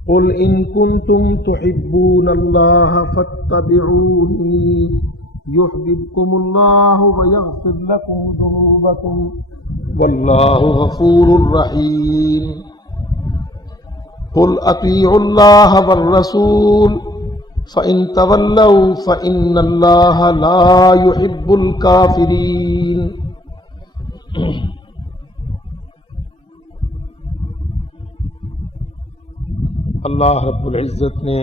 قل إن كنتم تحبون الله فاتبعوني يحببكم الله ويغفر لكم ذنوبكم والله غفور رحيم قل أطيعوا الله والرسول فإن تولوا فإن الله لا يحب الكافرين. اللہ رب العزت نے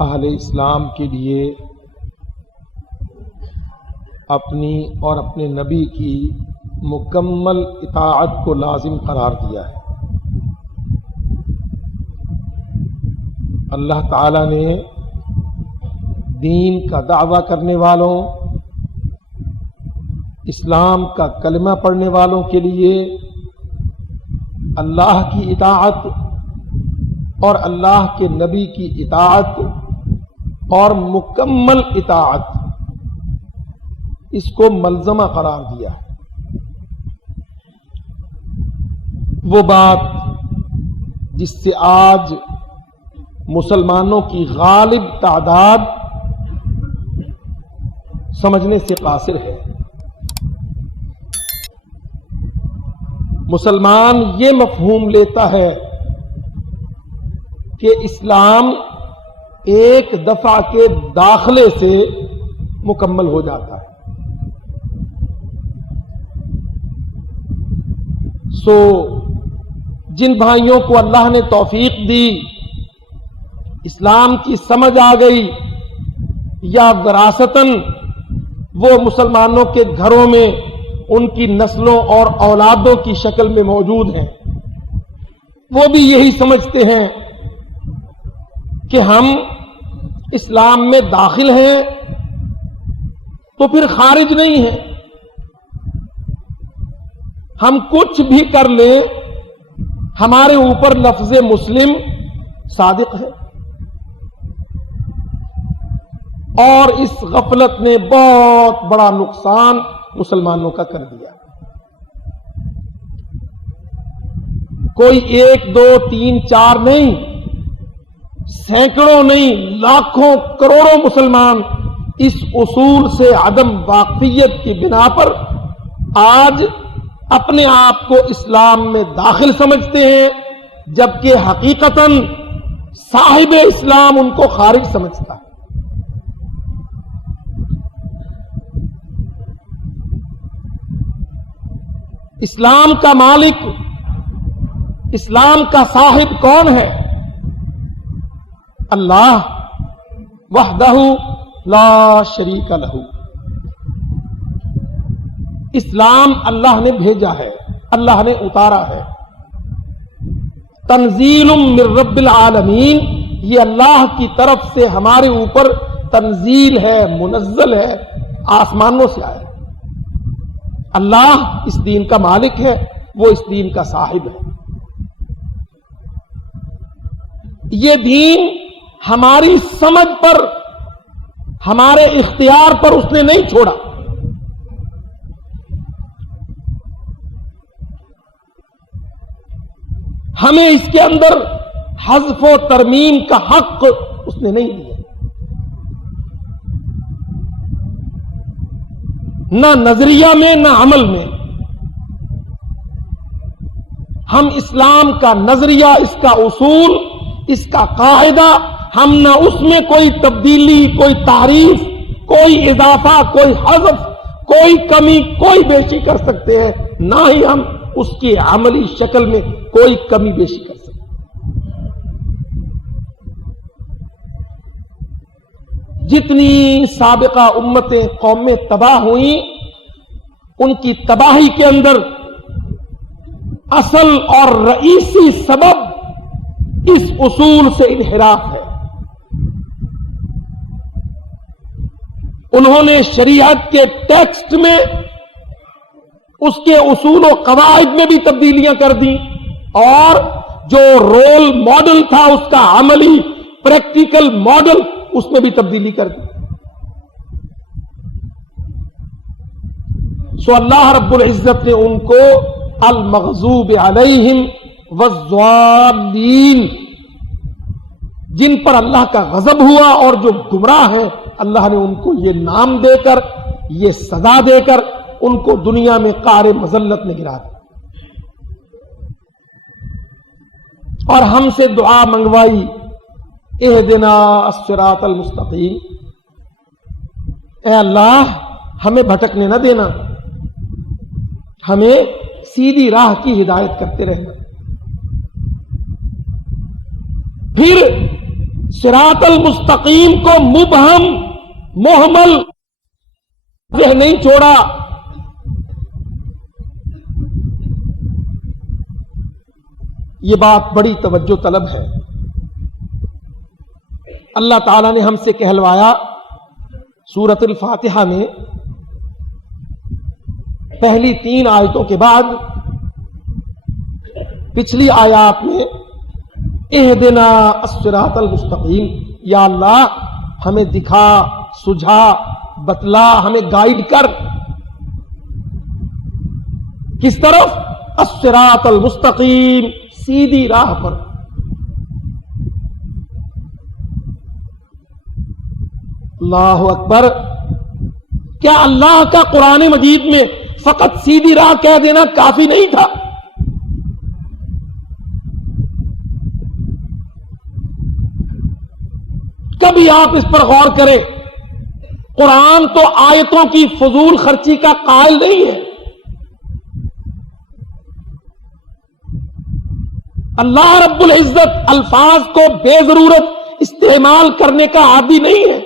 اہل اسلام کے لیے اپنی اور اپنے نبی کی مکمل اطاعت کو لازم قرار دیا ہے. اللہ تعالی نے دین کا دعویٰ کرنے والوں، اسلام کا کلمہ پڑھنے والوں کے لیے اللہ کی اطاعت اور اللہ کے نبی کی اطاعت اور مکمل اطاعت اس کو ملزمہ قرار دیا ہے. وہ بات جس سے آج مسلمانوں کی غالب تعداد سمجھنے سے قاصر ہے. مسلمان یہ مفہوم لیتا ہے کہ اسلام ایک دفعہ کے داخلے سے مکمل ہو جاتا ہے. سو جن بھائیوں کو اللہ نے توفیق دی، اسلام کی سمجھ آ گئی، یا وراثتاً وہ مسلمانوں کے گھروں میں ان کی نسلوں اور اولادوں کی شکل میں موجود ہیں، وہ بھی یہی سمجھتے ہیں کہ ہم اسلام میں داخل ہیں تو پھر خارج نہیں ہیں، ہم کچھ بھی کر لیں ہمارے اوپر لفظ مسلم صادق ہے. اور اس غفلت نے بہت بڑا نقصان مسلمانوں کا کر دیا. کوئی 1 2 3 4 نہیں، سینکڑوں نہیں، لاکھوں کروڑوں مسلمان اس اصول سے عدم واقفیت کی بنا پر آج اپنے آپ کو اسلام میں داخل سمجھتے ہیں، جبکہ حقیقتاً صاحب اسلام ان کو خارج سمجھتا ہے. اسلام کا مالک، اسلام کا صاحب کون ہے؟ اللہ وحدہ لا شریک لہ. اسلام اللہ نے بھیجا ہے، اللہ نے اتارا ہے. تنزیل من رب العالمین، یہ اللہ کی طرف سے ہمارے اوپر تنزیل ہے، منزل ہے، آسمانوں سے آیا. اللہ اس دین کا مالک ہے، وہ اس دین کا صاحب ہے. یہ دین ہماری سمجھ پر، ہمارے اختیار پر اس نے نہیں چھوڑا. ہمیں اس کے اندر حذف و ترمیم کا حق اس نے نہیں دیا. نہ نظریہ میں نہ عمل میں. ہم اسلام کا نظریہ، اس کا اصول، اس کا قاعدہ، ہم نہ اس میں کوئی تبدیلی، کوئی تعریف، کوئی اضافہ، کوئی حذف، کوئی کمی، کوئی بیشی کر سکتے ہیں، نہ ہی ہم اس کی عملی شکل میں کوئی کمی بیشی کر سکتے. جتنی سابقہ امتیں، قومیں تباہ ہوئیں، ان کی تباہی کے اندر اصل اور رئیسی سبب اس اصول سے انحراف ہے. انہوں نے شریعت کے ٹیکسٹ میں اس کے اصول و قواعد میں بھی تبدیلیاں کر دیں، اور جو رول ماڈل تھا اس کا عملی پریکٹیکل ماڈل، اس میں بھی تبدیلی کر دی. سو اللہ رب العزت نے ان کو المغضوب علیہم والضالین، جن پر اللہ کا غضب ہوا اور جو گمراہ ہیں اللہ نے ان کو یہ نام دے کر، یہ سزا دے کر ان کو دنیا میں قعر مذلت میں گرا دیا اور ہم سے دعا منگوائی اہدنا الصراط المستقیم، اے اللہ ہمیں بھٹکنے نہ دینا، ہمیں سیدھی راہ کی ہدایت کرتے رہنا۔ پھر صراط المستقیم کو مبہم محمل نہیں چھوڑا، یہ بات بڑی توجہ طلب ہے۔ اللہ تعالیٰ نے ہم سے کہلوایا سورۃ الفاتحہ میں پہلی 3 آیتوں کے بعد پچھلی آیات میں اہدنا الصراط المستقیم، یا اللہ ہمیں دکھا، سجھا، بتلا، ہمیں گائیڈ کر، کس طرف؟ الصراط المستقیم، سیدھی راہ پر۔ اللہ اکبر! کیا اللہ کا قرآن مجید میں فقط سیدھی راہ کہہ دینا کافی نہیں تھا؟ کبھی آپ اس پر غور کریں، قرآن تو آیتوں کی فضول خرچی کا قائل نہیں ہے۔ اللہ رب العزت الفاظ کو بے ضرورت استعمال کرنے کا عادی نہیں ہے۔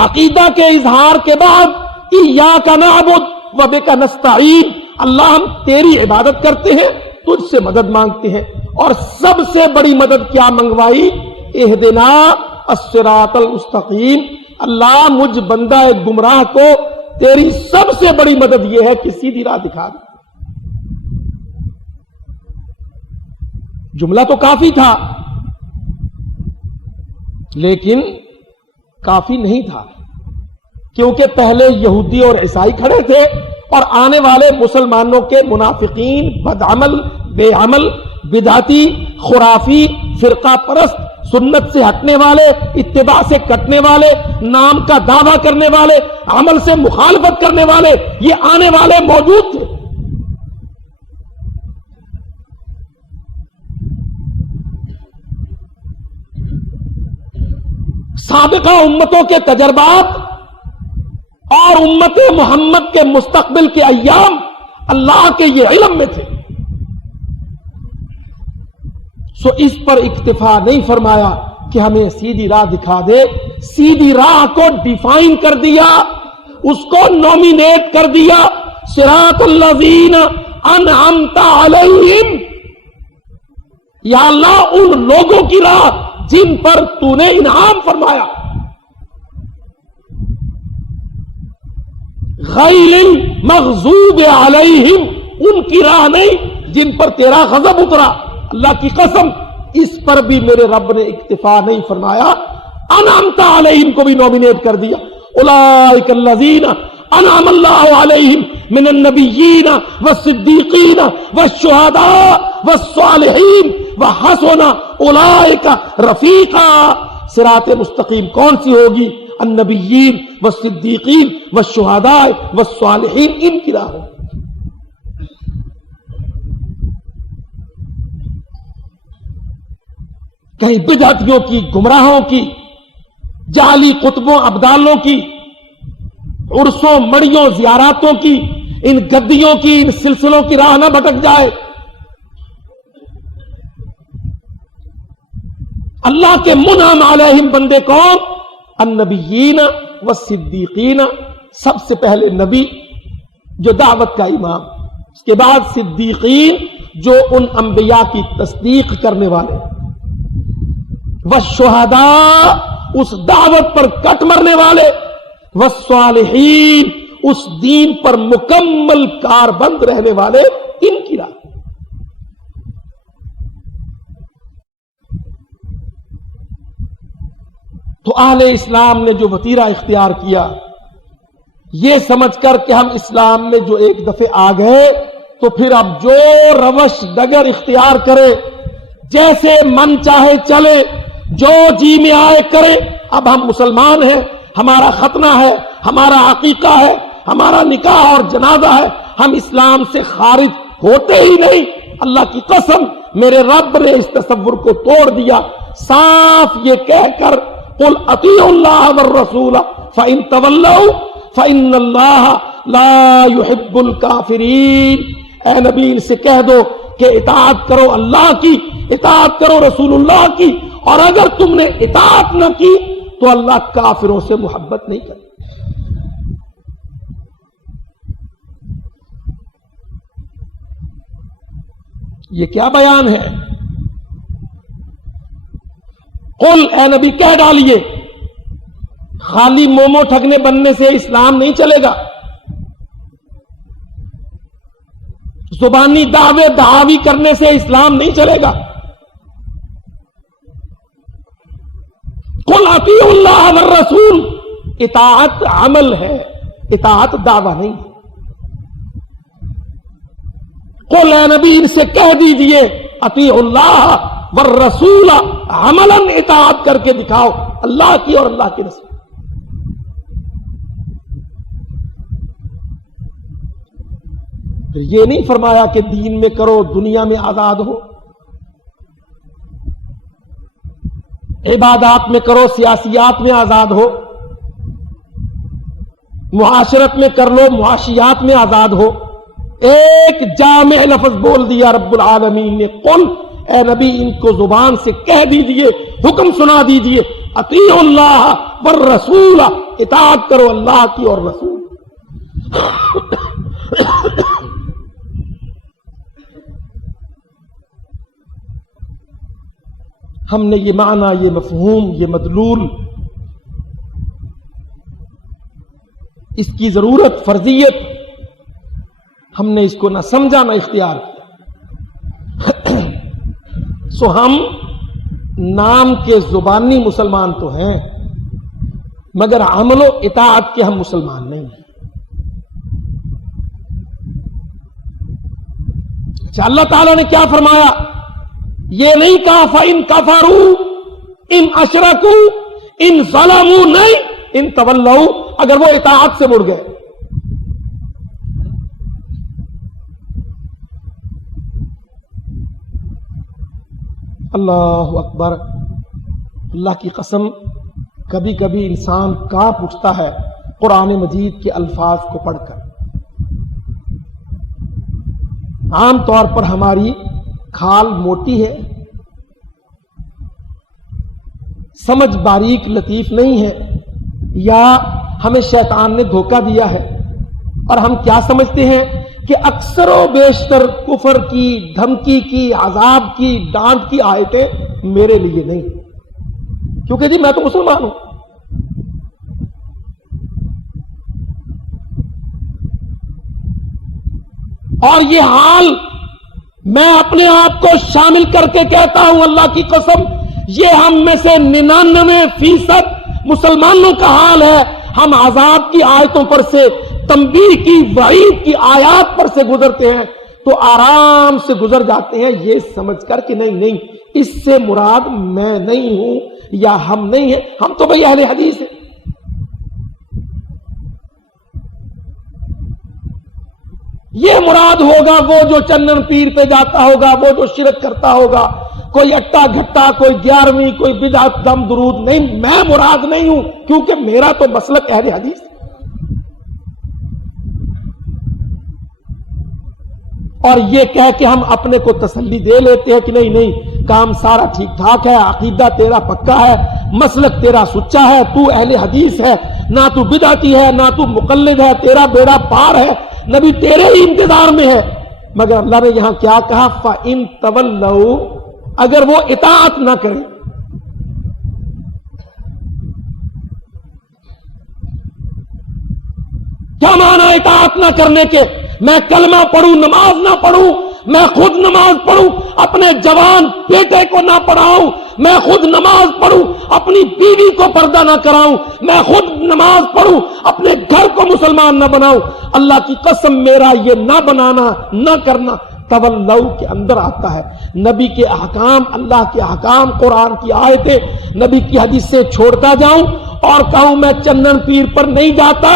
عقیدہ کے اظہار کے بعد ایاک نعبد و بک نستعین، اللہ ہم تیری عبادت کرتے ہیں، تجھ سے مدد مانگتے ہیں، اور سب سے بڑی مدد کیا منگوائی؟ اہدنا الصراط المستقیم، اللہ مجھ بندہ گمراہ کو تیری سب سے بڑی مدد یہ ہے کہ سیدھی راہ دکھا دے۔ جملہ تو کافی تھا لیکن کافی نہیں تھا، کیونکہ پہلے یہودی اور عیسائی کھڑے تھے اور آنے والے مسلمانوں کے منافقین، بدعمل، بے عمل، بدعتی، خرافی، فرقہ پرست، سنت سے ہٹنے والے، اتباع سے کٹنے والے، نام کا دعویٰ کرنے والے، عمل سے مخالفت کرنے والے، یہ آنے والے موجود تھے۔ سابقہ امتوں کے تجربات اور امت محمد کے مستقبل کے ایام اللہ کے یہ علم میں تھے، سو اس پر اکتفا نہیں فرمایا کہ ہمیں سیدھی راہ دکھا دے، سیدھی راہ کو ڈیفائن کر دیا، اس کو نومینیٹ کر دیا، صراط الذین انعمت علیہم، یا اللہ ان لوگوں کی راہ جن پر تو نے انعام فرمایا، غیر المغضوب علیہم، ان کی راہ نہیں جن پر تیرا غضب اترا۔ اللہ کی قسم اس پر بھی میرے رب نے اکتفا نہیں فرمایا، انعمت علیہم کو بھی نومینیٹ کر دیا، اولئک الذین انعم اللہ علیہم من النبیین والصدیقین والشہداء والصالحین وحسن اولئک رفیقا۔ صراط مستقیم کون سی ہوگی؟ النبیین والصدیقین والشہداء والصالحین، ان کی راہ ہوگی۔ کہیں بدعتیوں کی، گمراہوں کی، جعلی قطبوں ابدالوں کی، عرسوں، مڑیوں، زیاراتوں کی، ان گدیوں کی، ان سلسلوں کی راہ نہ بھٹک جائے۔ اللہ کے منعم علیہم بندے کون؟ النبیین والصدیقین، سب سے پہلے نبی جو دعوت کا امام، اس کے بعد صدیقین جو ان انبیاء کی تصدیق کرنے والے، والشہداء اس دعوت پر کٹ مرنے والے، والصالحین اس دین پر مکمل کاربند رہنے والے، ان کی راہ۔ تو اہل اسلام نے جو وتیرہ اختیار کیا یہ سمجھ کر کہ ہم اسلام میں جو ایک دفعے آ گئے تو پھر اب جو روش ڈگر اختیار کرے، جیسے من چاہے چلے، جو جی میں آئے کرے، اب ہم مسلمان ہیں، ہمارا ختنہ ہے، ہمارا عقیقہ ہے، ہمارا نکاح اور جنازہ ہے، ہم اسلام سے خارج ہوتے ہی نہیں۔ اللہ کی قسم میرے رب نے اس تصور کو توڑ دیا، صاف یہ کہہ کر قل اطیعوا اللہ والرسول فإن تولوا فإن اللہ لا يحب الکافرین۔ اے نبی ان سے کہہ دو کہ اطاعت کرو اللہ کی، اطاعت کرو رسول اللہ کی، اور اگر تم نے اطاعت نہ کی تو اللہ کافروں سے محبت نہیں کرتا۔ یہ کیا بیان ہے؟ قل اے نبی کہہ ڈالیے، خالی مومو ٹھگنے بننے سے اسلام نہیں چلے گا، زبانی دعوے دعاوی کرنے سے اسلام نہیں چلے گا۔ قل اطیعوا اللہ والرسول، اطاعت عمل ہے، اطاعت دعویٰ نہیں ہے۔ قل اے نبی ان سے کہہ دیجئے اطیعوا اللہ والرسول، عملاً اطاعت کر کے دکھاؤ اللہ کی اور اللہ کے رسول۔ پھر یہ نہیں فرمایا کہ دین میں کرو دنیا میں آزاد ہو، عبادات میں کرو سیاسیات میں آزاد ہو، معاشرت میں کر لو معاشیات میں آزاد ہو۔ ایک جامع لفظ بول دیا رب العالمین نے، قل اے نبی ان کو زبان سے کہہ دیجئے، حکم سنا دیجئے اطیعوا اللہ والرسول، اطاعت کرو اللہ کی اور رسول۔ ہم نے یہ معنی، یہ مفہوم، یہ مدلول، اس کی ضرورت، فرضیت، ہم نے اس کو نہ سمجھا نہ اختیار کیا۔ سو ہم نام کے زبانی مسلمان تو ہیں، مگر عمل و اطاعت کے ہم مسلمان نہیں ہیں۔ اچھا، اللہ تعالیٰ نے کیا فرمایا؟ یہ نہیں کہا فَإِن كَفَرُوا إِنْ أَشْرَكُوا إِنْ ظَلَمُوا، نہیں، إِنْ تَوَلَّوْا، اگر وہ اطاعت سے مڑ گئے۔ اللہ اکبر، اللہ کی قسم کبھی کبھی انسان کانپ اٹھتا ہے قرآن مجید کے الفاظ کو پڑھ کر۔ عام طور پر ہماری کھال موٹی ہے، سمجھ باریک لطیف نہیں ہے، یا ہمیں شیطان نے دھوکہ دیا ہے، اور ہم کیا سمجھتے ہیں کہ اکثر و بیشتر کفر کی، دھمکی کی، عذاب کی، ڈانٹ کی آیتیں میرے لیے نہیں، کیونکہ جی میں تو مسلمان ہوں۔ اور یہ حال میں اپنے آپ کو شامل کر کے کہتا ہوں اللہ کی قسم، یہ ہم میں سے 99% مسلمانوں کا حال ہے۔ ہم عذاب کی آیتوں پر سے، تنبیہ کی، وعید کی آیات پر سے گزرتے ہیں تو آرام سے گزر جاتے ہیں، یہ سمجھ کر کہ نہیں اس سے مراد میں نہیں ہوں یا ہم نہیں ہیں، ہم تو بھئی اہل حدیث ہیں۔ یہ مراد ہوگا وہ جو چندن پیر پہ جاتا ہوگا، وہ جو شرک کرتا ہوگا، کوئی اٹا گھٹا، کوئی 11ویں، کوئی بدعت، دم درود، نہیں، میں مراد نہیں ہوں، کیونکہ میرا تو مسلک اہل حدیث ہے۔ اور یہ کہہ کے ہم اپنے کو تسلی دے لیتے ہیں کہ نہیں کام سارا ٹھیک ٹھاک ہے، عقیدہ تیرا پکا ہے، مسلک تیرا سچا ہے، تو اہل حدیث ہے، نہ تو بدعتی ہے، نہ تو مقلد ہے، تیرا بیڑا پار ہے، نبی تیرے ہی انتظار میں ہے۔ مگر اللہ نے یہاں کیا کہا؟ فَإِن تَوَلَّوْا، اگر وہ اطاعت نہ کرے۔ کیا معنی اطاعت نہ کرنے کے؟ میں کلمہ پڑھوں، نماز نہ پڑھوں، میں خود نماز پڑھوں، اپنے جوان بیٹے کو نہ پڑھاؤں، میں خود نماز پڑھوں اپنی بیوی کو پردہ نہ کراؤں، میں خود نماز پڑھوں اپنے گھر کو مسلمان نہ بناؤں، اللہ کی قسم میرا یہ نہ بنانا نہ کرنا تولو کے اندر آتا ہے۔ نبی کے احکام، اللہ کے احکام، قرآن کی آیتیں، نبی کی حدیث سے چھوڑتا جاؤں اور کہوں میں چندن پیر پر نہیں جاتا،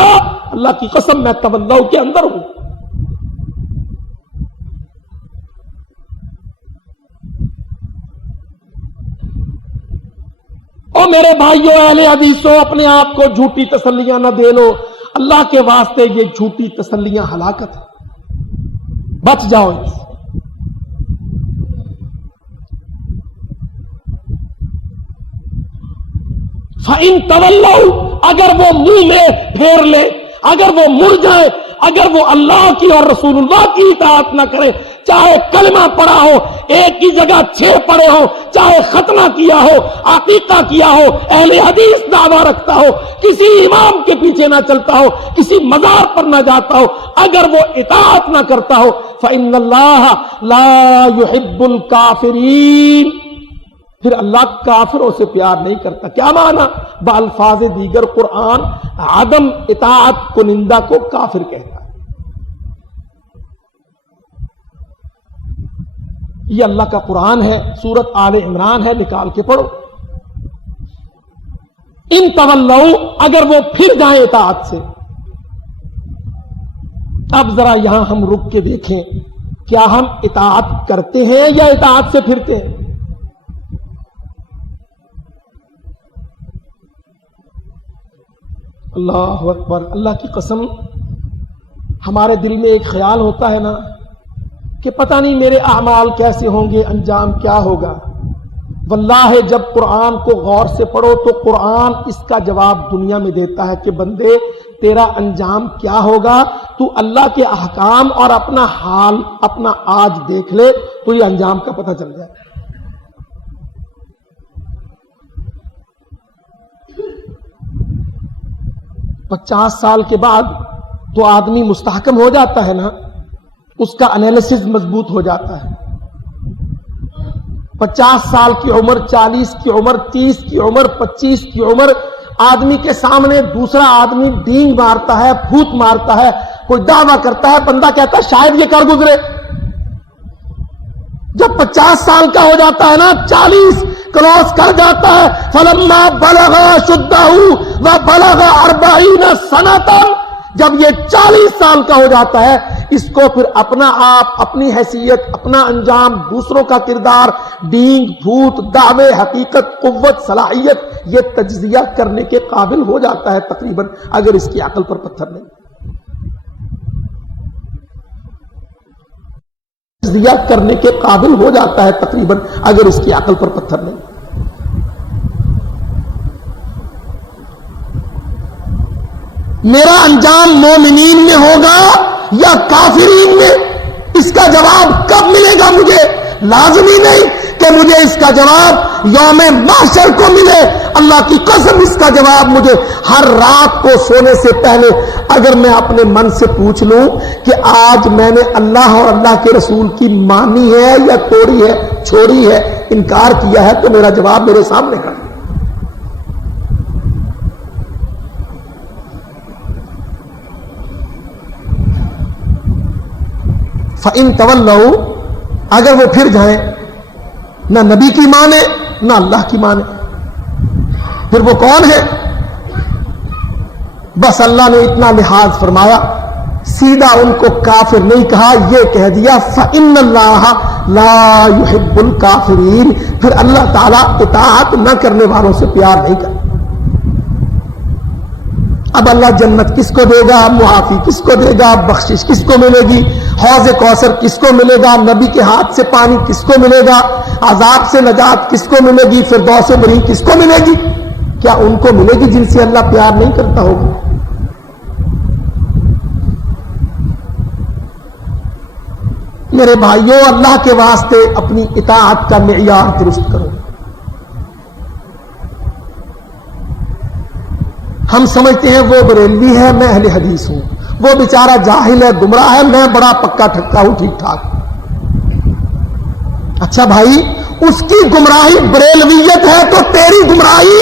اللہ کی قسم میں تولو کے اندر ہوں۔ اور میرے بھائیوں اہل حدیثوں، اپنے آپ کو جھوٹی تسلیاں نہ دے لو، اللہ کے واسطے یہ جھوٹی تسلیاں ہلاکت ہے، بچ جاؤ اس سے۔ فَإِن تَوَلَّوْا، اگر وہ منہ میں پھیر لے، اگر وہ مڑ جائے، اگر وہ اللہ کی اور رسول اللہ کی اطاعت نہ کرے، چاہے کلمہ پڑھا ہو، ایک کی جگہ 6 پڑھے ہو، چاہے ختمہ کیا ہو، عقیقہ کیا ہو، اہل حدیث دعویٰ رکھتا ہو، کسی امام کے پیچھے نہ چلتا ہو، کسی مزار پر نہ جاتا ہو، اگر وہ اطاعت نہ کرتا ہو، فَإِنَّ اللَّهَ لَا يُحِبُّ الْكَافِرِينَ، پھر اللہ کافروں سے پیار نہیں کرتا۔ کیا معنی؟ بالفاظ دیگر قرآن عدم اطاعت کنندہ کو کافر کہتا ہے۔ یہ اللہ کا قرآن ہے، سورت آل عمران ہے، نکال کے پڑھو۔ ان تولو، اگر وہ پھر جائیں اطاعت سے۔ اب ذرا یہاں ہم رک کے دیکھیں، کیا ہم اطاعت کرتے ہیں یا اطاعت سے پھرتے ہیں؟ اللہ اکبر، اللہ کی قسم ہمارے دل میں ایک خیال ہوتا ہے نا کہ پتہ نہیں میرے اعمال کیسے ہوں گے، انجام کیا ہوگا۔ واللہ جب قرآن کو غور سے پڑھو تو قرآن اس کا جواب دنیا میں دیتا ہے کہ بندے تیرا انجام کیا ہوگا، تو اللہ کے احکام اور اپنا حال اپنا آج دیکھ لے تو یہ انجام کا پتہ چل جائے۔ پچاس سال کے بعد تو آدمی مستحکم ہو جاتا ہے نا، اس کا انالیسس مضبوط ہو جاتا ہے۔ 50 سال کی عمر، 40 کی عمر، 30 کی عمر، 25 کی عمر، آدمی کے سامنے دوسرا آدمی ڈینگ مارتا ہے، پھوت مارتا ہے، کوئی دعویٰ کرتا ہے، بندہ کہتا ہے شاید یہ کر گزرے۔ جب 50 سال کا ہو جاتا ہے نا، 40 کراس کر جاتا ہے، فلما بلغ شدہ وبلغ 40 سنۃ، جب یہ 40 سال کا ہو جاتا ہے، اس کو پھر اپنا آپ، اپنی حیثیت، اپنا انجام، دوسروں کا کردار، ڈینگ بھوت، دعوے، حقیقت، قوت، صلاحیت، یہ تجزیہ کرنے کے قابل ہو جاتا ہے تقریباً، اگر اس کی عقل پر پتھر نہیں۔ تجزیہ کرنے کے قابل ہو جاتا ہے تقریباً، اگر اس کی عقل پر پتھر نہیں۔ میرا انجام مومنین میں ہوگا یا کافرین میں، اس کا جواب کب ملے گا مجھے؟ لازمی نہیں کہ مجھے اس کا جواب یوم محشر کو ملے، اللہ کی قسم اس کا جواب مجھے ہر رات کو سونے سے پہلے اگر میں اپنے من سے پوچھ لوں کہ آج میں نے اللہ اور اللہ کے رسول کی مانی ہے یا توڑی ہے، چھوڑی ہے، انکار کیا ہے، تو میرا جواب میرے سامنے کھڑا۔ فَإِن تَوَلَّوْا، اگر وہ پھر جائیں، نہ نبی کی مانے نہ اللہ کی مانے، پھر وہ کون ہے؟ بس اللہ نے اتنا لحاظ فرمایا، سیدھا ان کو کافر نہیں کہا، یہ کہہ دیا فَإِنَّ اللَّهَ لَا يُحِبُّ الْكَافِرِينَ، پھر اللہ تعالیٰ اطاعت نہ کرنے والوں سے پیار نہیں کرتا۔ اب اللہ جنت کس کو دے گا، معافی کس کو دے گا، بخشش کس کو ملے گی، حوض کوثر کس کو ملے گا، نبی کے ہاتھ سے پانی کس کو ملے گا، عذاب سے نجات کس کو ملے گی، فردوس بری کس کو ملے گی؟ کیا ان کو ملے گی جن سے اللہ پیار نہیں کرتا ہوگا؟ میرے بھائیوں، اللہ کے واسطے اپنی اطاعت کا معیار درست کرو۔ ہم سمجھتے ہیں وہ بریلوی ہے، میں اہل حدیث ہوں، وہ بیچارہ جاہل ہے، گمراہ ہے، میں بڑا پکا ٹھکا ہوں، ٹھیک ٹھاک۔ اچھا بھائی، اس کی گمراہی بریلویت ہے تو تیری گمراہی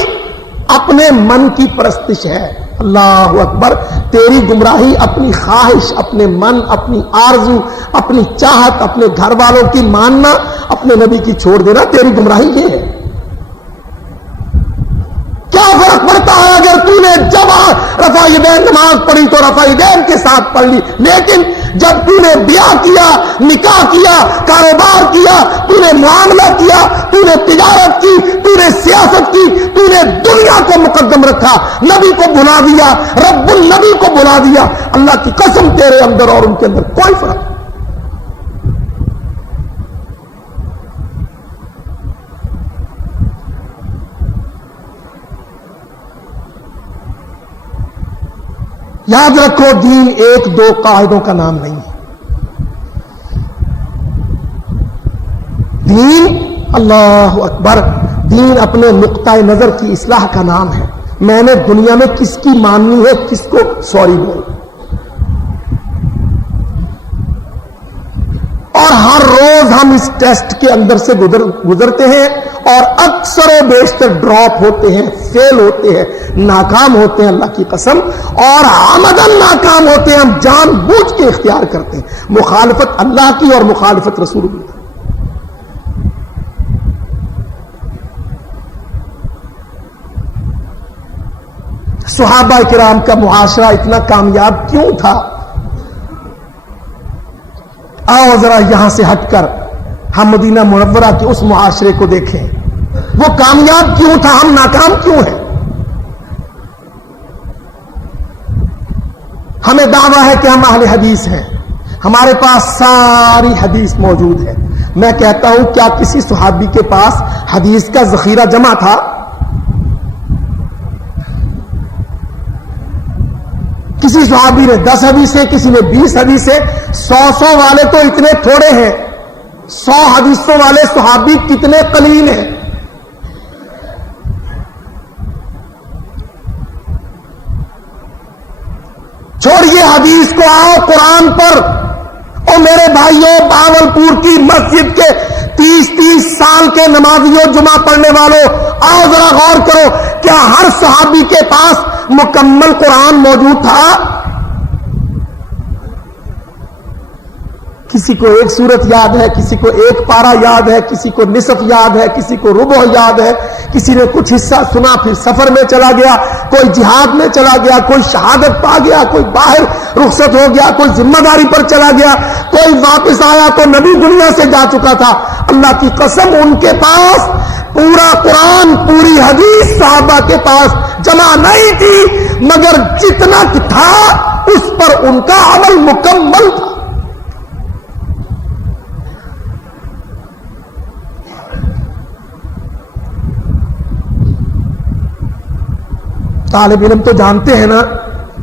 اپنے من کی پرستش ہے. اللہ اکبر. تیری گمراہی اپنی خواہش، اپنے من، اپنی آرزو، اپنی چاہت، اپنے گھر والوں کی ماننا، اپنے نبی کی چھوڑ دینا، تیری گمراہی یہ ہے. کیا فرق پڑتا ہے اگر تو نے جب رفع یدین نماز پڑھی تو رفع یدین کے ساتھ پڑھ لی، لیکن جب تو نے بیاہ کیا، نکاح کیا، کاروبار کیا، تو نے معاملہ کیا، تو نے تجارت کی، تو نے سیاست کی، تو نے دنیا کو مقدم رکھا، نبی کو بھلا دیا، رب النبی کو بھلا دیا، اللہ کی قسم تیرے اندر اور ان کے اندر کوئی فرق نہیں. یاد رکھو، دین ایک دو قاعدوں کا نام نہیں ہے. دین، اللہ اکبر، دین اپنے نقطۂ نظر کی اصلاح کا نام ہے. میں نے دنیا میں کس کی ماننی ہے، کس کو سوری بول. اور ہر روز ہم اس ٹیسٹ کے اندر سے گزرتے ہیں اور اکثر و بیشتر ڈراپ ہوتے ہیں، فیل ہوتے ہیں، ناکام ہوتے ہیں اللہ کی قسم، اور عمدن ناکام ہوتے ہیں. ہم جان بوجھ کے اختیار کرتے ہیں مخالفت اللہ کی اور مخالفت رسول اللہ. صحابہ کرام کا معاشرہ اتنا کامیاب کیوں تھا؟ آؤ ذرا یہاں سے ہٹ کر ہم مدینہ منورہ کے اس معاشرے کو دیکھیں. وہ کامیاب کیوں تھا، ہم ناکام کیوں ہیں؟ ہمیں دعویٰ ہے کہ ہم اہل حدیث ہیں، ہمارے پاس ساری حدیث موجود ہے. میں کہتا ہوں، کیا کسی صحابی کے پاس حدیث کا ذخیرہ جمع تھا؟ کسی صحابی نے 10 حدیثیں، کسی نے 20 حدیثیں. 100 والے تو اتنے تھوڑے ہیں. 100 حدیثوں والے صحابی کتنے قلیل ہیں. چھوڑیے حدیث کو، آؤ قرآن پر. اور میرے بھائیوں، باولپور کی مسجد کے 30 سال کے نمازیوں، جمعہ پڑھنے والوں، آؤ ذرا غور کرو، کیا ہر صحابی کے پاس مکمل قرآن موجود تھا؟ کسی کو ایک سورت یاد ہے، کسی کو ایک پارہ یاد ہے، کسی کو نصف یاد ہے، کسی کو ربع یاد ہے، کسی نے کچھ حصہ سنا پھر سفر میں چلا گیا، کوئی جہاد میں چلا گیا، کوئی شہادت پا گیا، کوئی باہر رخصت ہو گیا، کوئی ذمہ داری پر چلا گیا، کوئی واپس آیا تو نبی دنیا سے جا چکا تھا. اللہ کی قسم، ان کے پاس پورا قرآن، پوری حدیث صحابہ کے پاس جمع نہیں تھی، مگر جتنا تھا اس پر ان کا عمل مکمل تھا. طالب علم تو جانتے ہیں نا،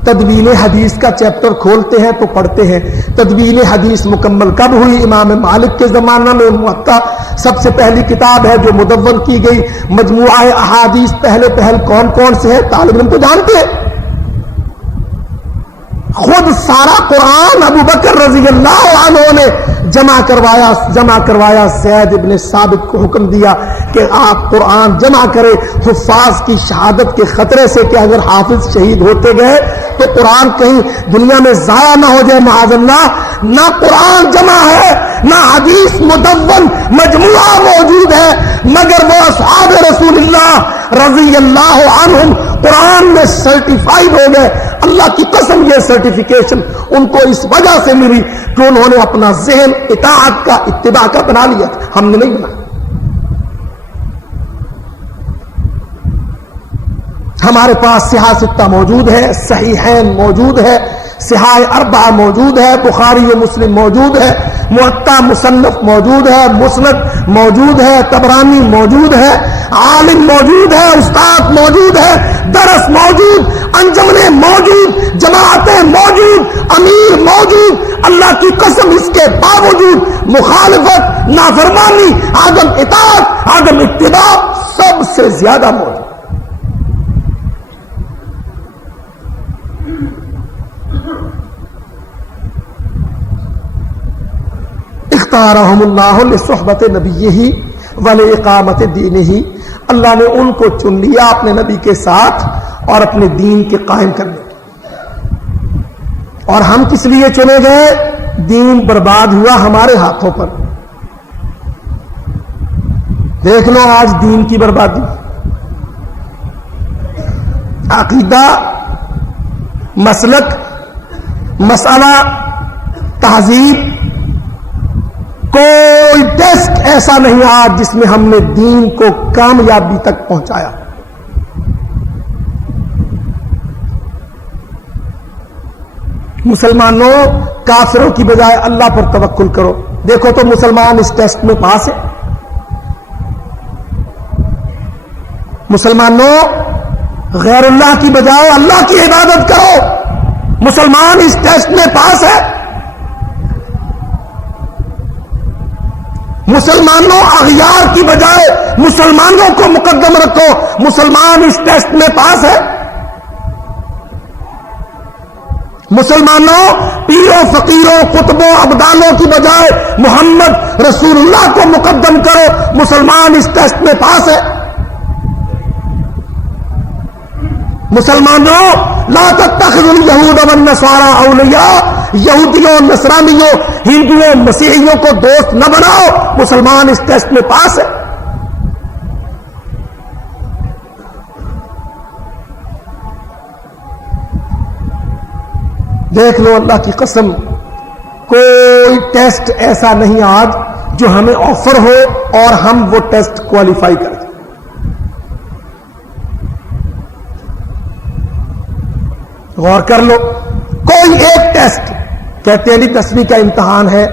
تدوین حدیث کا چیپٹر کھولتے ہیں تو پڑھتے ہیں تدوین حدیث مکمل کب ہوئی؟ امام مالک کے زمانہ میں. موطا سب سے پہلی کتاب ہے جو مدون کی گئی. مجموعہ احادیث پہلے پہل کون کون سے ہے؟ طالب علم تو جانتے ہیں. خود سارا قرآن ابو بکر رضی اللہ عنہ نے جمع کروایا. زید ابن ثابت کو حکم دیا کہ آپ قرآن جمع کرے، حفاظ کی شہادت کے خطرے سے کہ اگر حافظ شہید ہوتے گئے تو قرآن کہیں دنیا میں ضائع نہ ہو جائے معاذ اللہ. نہ قرآن جمع ہے، نہ حدیث مدون مجموعہ موجود ہے، مگر وہ اصحاب رسول اللہ رضی اللہ عنہم قرآن میں سرٹیفائیڈ ہو گئے. اللہ کی قسم، یہ سرٹیفیکیشن ان کو اس وجہ سے ملی کہ انہوں نے اپنا ذہن اطاعت کا، اتباع کا بنا لیا تھا. ہم نے نہیں بنا. ہمارے پاس صحاح ستہ موجود ہے، صحیحین موجود ہے، صحاح اربعہ موجود ہے، بخاری و مسلم موجود ہے، موطا مصنف موجود ہے، مسند موجود ہے، طبرانی موجود ہے، عالم موجود ہے، استاد موجود ہے، درس موجود، انجمنیں موجود، جماعتیں موجود، امیر موجود. اللہ کی قسم، اس کے باوجود مخالفت، نافرمانی، عدم اطاعت، عدم اتباع سب سے زیادہ موجود. اختارهم اللہ لصحبت نبیہ وَلِإِقَامَةِ دِينِهِ، اللہ نے ان کو چن لیا اپنے نبی کے ساتھ اور اپنے دین کے قائم کرنے کے۔ اور ہم کس لیے چنے گئے؟ دین برباد ہوا ہمارے ہاتھوں پر۔ دیکھ لو آج دین کی بربادی، عقیدہ، مسلک، مسئلہ، تہذیب، کوئی ٹیسٹ ایسا نہیں آج جس میں ہم نے دین کو کامیابی تک پہنچایا۔ مسلمانوں، کافروں کی بجائے اللہ پر توکل کرو۔ دیکھو تو مسلمان اس ٹیسٹ میں پاس ہے۔ مسلمانوں، غیر اللہ کی بجائے اللہ کی عبادت کرو، مسلمان اس ٹیسٹ میں پاس ہے۔ مسلمانوں، اغیار کی بجائے مسلمانوں کو مقدم رکھو، مسلمان اس ٹیسٹ میں پاس ہے۔ مسلمانوں، پیروں، فقیروں، قطبوں، ابدالوں کی بجائے محمد رسول اللہ کو مقدم کرو، مسلمان اس ٹیسٹ میں پاس ہے۔ مسلمانوں، لا تتخذوا اليهود والنصارى اولیاء، یہودیوں، نصرانیوں، ہندوؤں، مسیحیوں کو دوست نہ بناؤ، مسلمان اس ٹیسٹ میں پاس ہے۔ دیکھ لو اللہ کی قسم، کوئی ٹیسٹ ایسا نہیں آج جو ہمیں آفر ہو اور ہم وہ ٹیسٹ کوالیفائی کریں۔ غور کر لو، کوئی ایک ٹیسٹ، کہتے ہیں 10ویں کا امتحان ہے،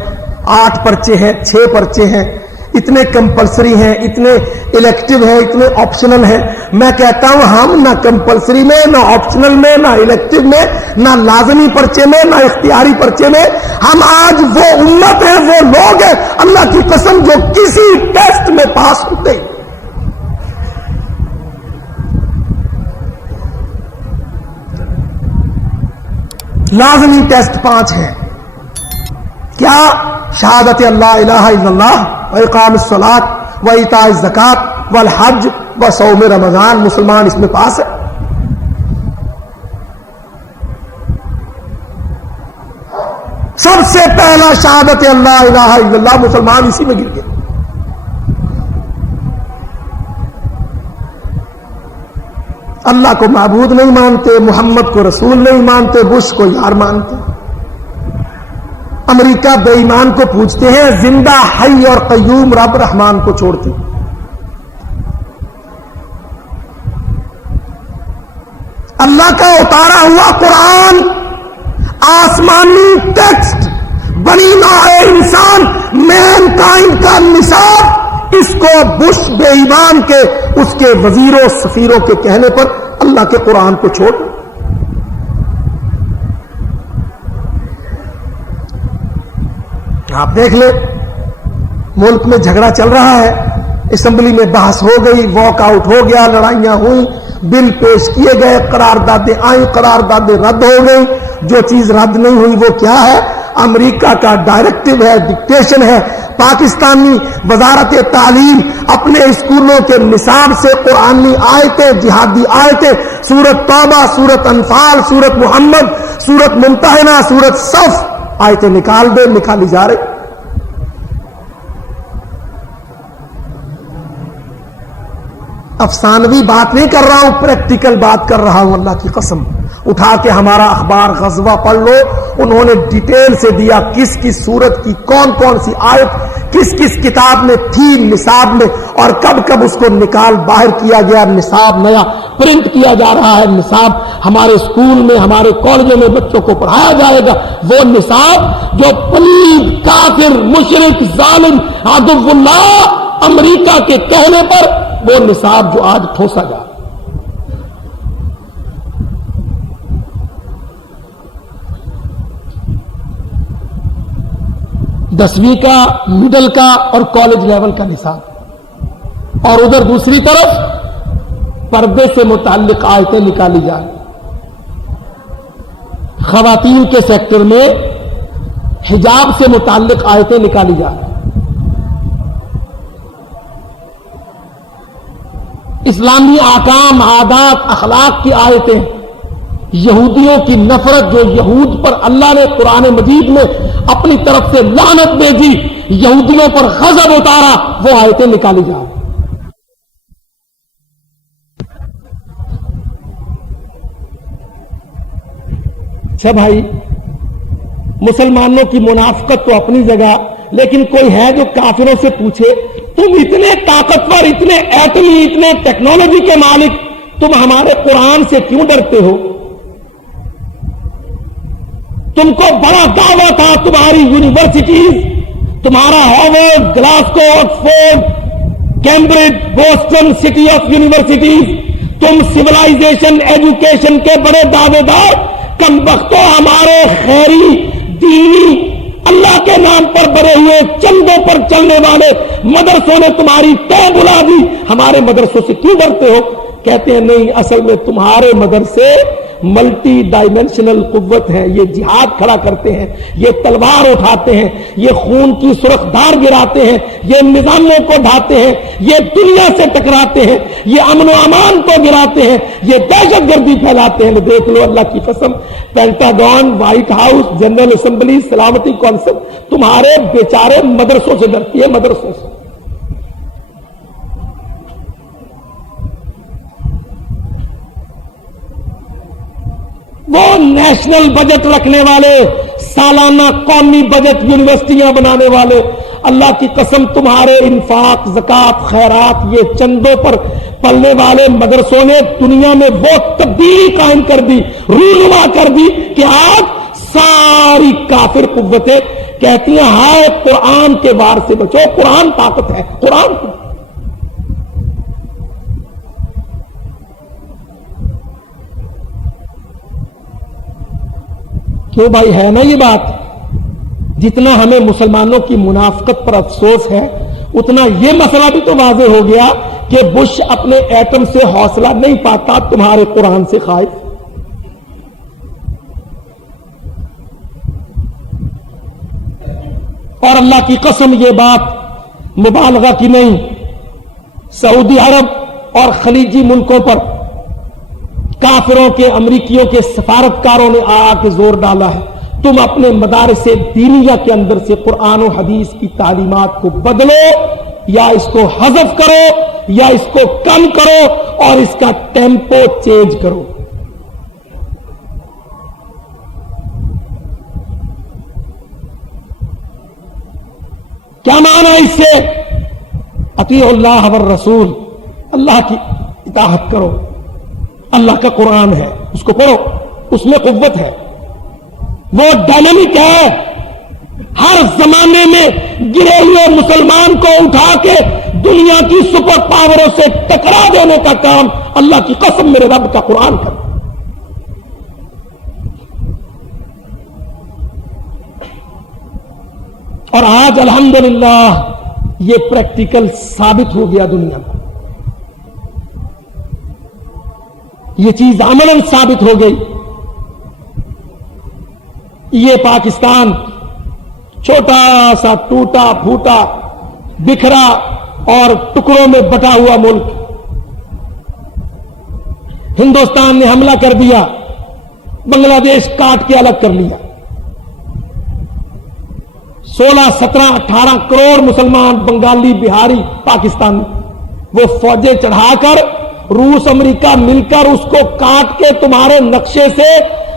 8 پرچے ہیں، 6 پرچے ہیں، اتنے کمپلسری ہیں، اتنے الیکٹیو ہیں، اتنے آپشنل ہیں۔ میں کہتا ہوں ہم نہ کمپلسری میں، نہ آپشنل میں، نہ الیکٹیو میں، نہ لازمی پرچے میں، نہ اختیاری پرچے میں، ہم آج وہ امت ہیں، وہ لوگ ہیں اللہ کی قسم جو کسی ٹیسٹ میں پاس ہوتے ہیں۔ لازمی ٹیسٹ 5 ہیں۔ کیا؟ شہادت اللہ الہ الا اللہ، واقام الصلاۃ، وایتاء الزکات، والحج، وصوم رمضان، مسلمان اس میں پاس ہے۔ سب سے پہلا شہادت اللہ الہ الا اللہ، مسلمان اسی میں گر گئے۔ اللہ کو معبود نہیں مانتے، محمد کو رسول نہیں مانتے، بش کو یار مانتے۔ امریکہ بے ایمان کو پوچھتے ہیں زندہ حی اور قیوم رب رحمان کو چھوڑتی۔ اللہ کا اتارا ہوا قرآن، آسمانی ٹیکسٹ، بنی نوع انسان، مین کائنڈ کا نصاب، اس کو بش بے ایمان کے اس کے وزیروں سفیروں کے کہنے پر اللہ کے قرآن کو چھوڑ۔ آپ دیکھ لیں، ملک میں جھگڑا چل رہا ہے، اسمبلی میں بحث ہو گئی، واک آؤٹ ہو گیا، لڑائیاں ہوئیں، بل پیش کیے گئے، قراردادیں آئیں، قراردادیں رد ہو گئی۔ جو چیز رد نہیں ہوئی وہ کیا ہے؟ امریکہ کا ڈائریکٹو ہے، ڈکٹیشن ہے۔ پاکستانی وزارت تعلیم اپنے اسکولوں کے نصاب سے قرآنی آیتیں، جہادی آیتیں، سورت توبہ، سورت انفال، سورت محمد، سورت ممتحنہ، سورت صف، آیتیں نکالی جا رہی۔ افسانوی بات نہیں کر رہا ہوں، پریکٹیکل بات کر رہا ہوں۔ اللہ کی قسم، اٹھا کے ہمارا اخبار غزوہ پڑھ لو، انہوں نے ڈیٹیل سے دیا کس کس سورت کی کون کون سی آیت کس کس کتاب میں تھی نصاب میں، اور کب کب اس کو نکال باہر کیا گیا۔ نصاب نیا پرنٹ کیا جا رہا ہے، نصاب ہمارے اسکول میں، ہمارے کالجوں میں بچوں کو پڑھایا جائے گا۔ وہ نصاب جو پلید، کافر، مشرک، ظالم، عدو اللہ امریکہ کے کہنے پر وہ نصاب جو آج ٹھوسا جا رہا ہے۔ 10ویں کا، مڈل کا اور کالج لیول کا نصاب، اور ادھر دوسری طرف پردے سے متعلق آیتیں نکالی جا رہی۔ خواتین کے سیکٹر میں حجاب سے متعلق آیتیں نکالی جا رہی۔ اسلامی احکام، عادات، اخلاق کی آیتیں، یہودیوں کی نفرت جو یہود پر اللہ نے قرآن مجید میں اپنی طرف سے لعنت بھیجی، یہودیوں پر غضب اتارا، وہ آیتیں نکالی جائیں۔ اچھا بھائی، مسلمانوں کی منافقت تو اپنی جگہ، لیکن کوئی ہے جو کافروں سے پوچھے تم اتنے طاقتور، اتنے ایٹمی، اتنے ٹیکنالوجی کے مالک، تم ہمارے قرآن سے کیوں ڈرتے ہو؟ تم کو بڑا دعویٰ تھا، تمہاری یونیورسٹیز، تمہارا Harvard, Glasgow, Oxford, Cambridge, Boston, city of universities, تم سولائزیشن، ایجوکیشن کے بڑے دعوے دار، کم وقتوں ہمارے خیری، دینی، اللہ کے نام پر بڑے ہوئے چندوں پر چلنے والے مدرسوں نے تمہاری تو بلا دی، ہمارے مدرسوں سے کیوں ڈرتے ہو؟ کہتے ہیں نہیں، اصل میں تمہارے مدرسے ملٹی ڈائمینشنل قوت ہے، یہ جہاد کھڑا کرتے ہیں، یہ تلوار اٹھاتے ہیں، یہ خون کی سرخ دھار گراتے ہیں، یہ نظاموں کو ڈھاتے ہیں، یہ دنیا سے ٹکراتے ہیں، یہ امن و امان کو گراتے ہیں، یہ دہشت گردی پھیلاتے ہیں۔ دیکھ لو اللہ کی قسم، Pentagon, white house, general assembly, سلامتی کونسل تمہارے بیچارے مدرسوں سے ڈرتی ہے، مدرسوں سے۔ وہ نیشنل بجٹ رکھنے والے، سالانہ قومی بجٹ یونیورسٹیاں بنانے والے، اللہ کی قسم تمہارے انفاق، زکات، خیرات، یہ چندوں پر پلنے والے مدرسوں نے دنیا میں وہ تبدیلی قائم کر دی، رونما کر دی کہ آج ساری کافر قوتیں کہتی ہیں ہائے قرآن کے وار سے بچو، قرآن طاقت ہے، قرآن کو۔ کیوں بھائی، ہے نا یہ بات؟ جتنا ہمیں مسلمانوں کی منافقت پر افسوس ہے، اتنا یہ مسئلہ بھی تو واضح ہو گیا کہ بش اپنے ایٹم سے حوصلہ نہیں پاتا، تمہارے قرآن سے خائف۔ اور اللہ کی قسم یہ بات مبالغہ کی نہیں، سعودی عرب اور خلیجی ملکوں پر کافروں کے، امریکیوں کے سفارتکاروں نے آ کے زور ڈالا ہے، تم اپنے مدارس دینیہ کے اندر سے قرآن و حدیث کی تعلیمات کو بدلو، یا اس کو حذف کرو، یا اس کو کم کرو، اور اس کا ٹیمپو چینج کرو۔ کیا معنی اس سے؟ اطیعوا اللہ والرسول، اللہ کی اطاعت کرو، اللہ کا قرآن ہے، اس کو پڑھو، اس میں قوت ہے، وہ ڈائنامک ہے، ہر زمانے میں گرے ہوئے مسلمان کو اٹھا کے دنیا کی سپر پاوروں سے ٹکرا دینے کا کام اللہ کی قسم میرے رب کا قرآن کر۔ اور آج الحمدللہ یہ پریکٹیکل ثابت ہو گیا دنیا کو، یہ چیز عملاً ثابت ہو گئی۔ یہ پاکستان چھوٹا سا ٹوٹا پھوٹا، بکھرا اور ٹکڑوں میں بٹا ہوا ملک، ہندوستان نے حملہ کر دیا، بنگلہ دیش کاٹ کے الگ کر لیا، 16، 17، 18 کروڑ مسلمان، بنگالی، بہاری پاکستان میں، وہ فوجیں چڑھا کر روس امریکہ مل کر اس کو کاٹ کے تمہارے نقشے سے،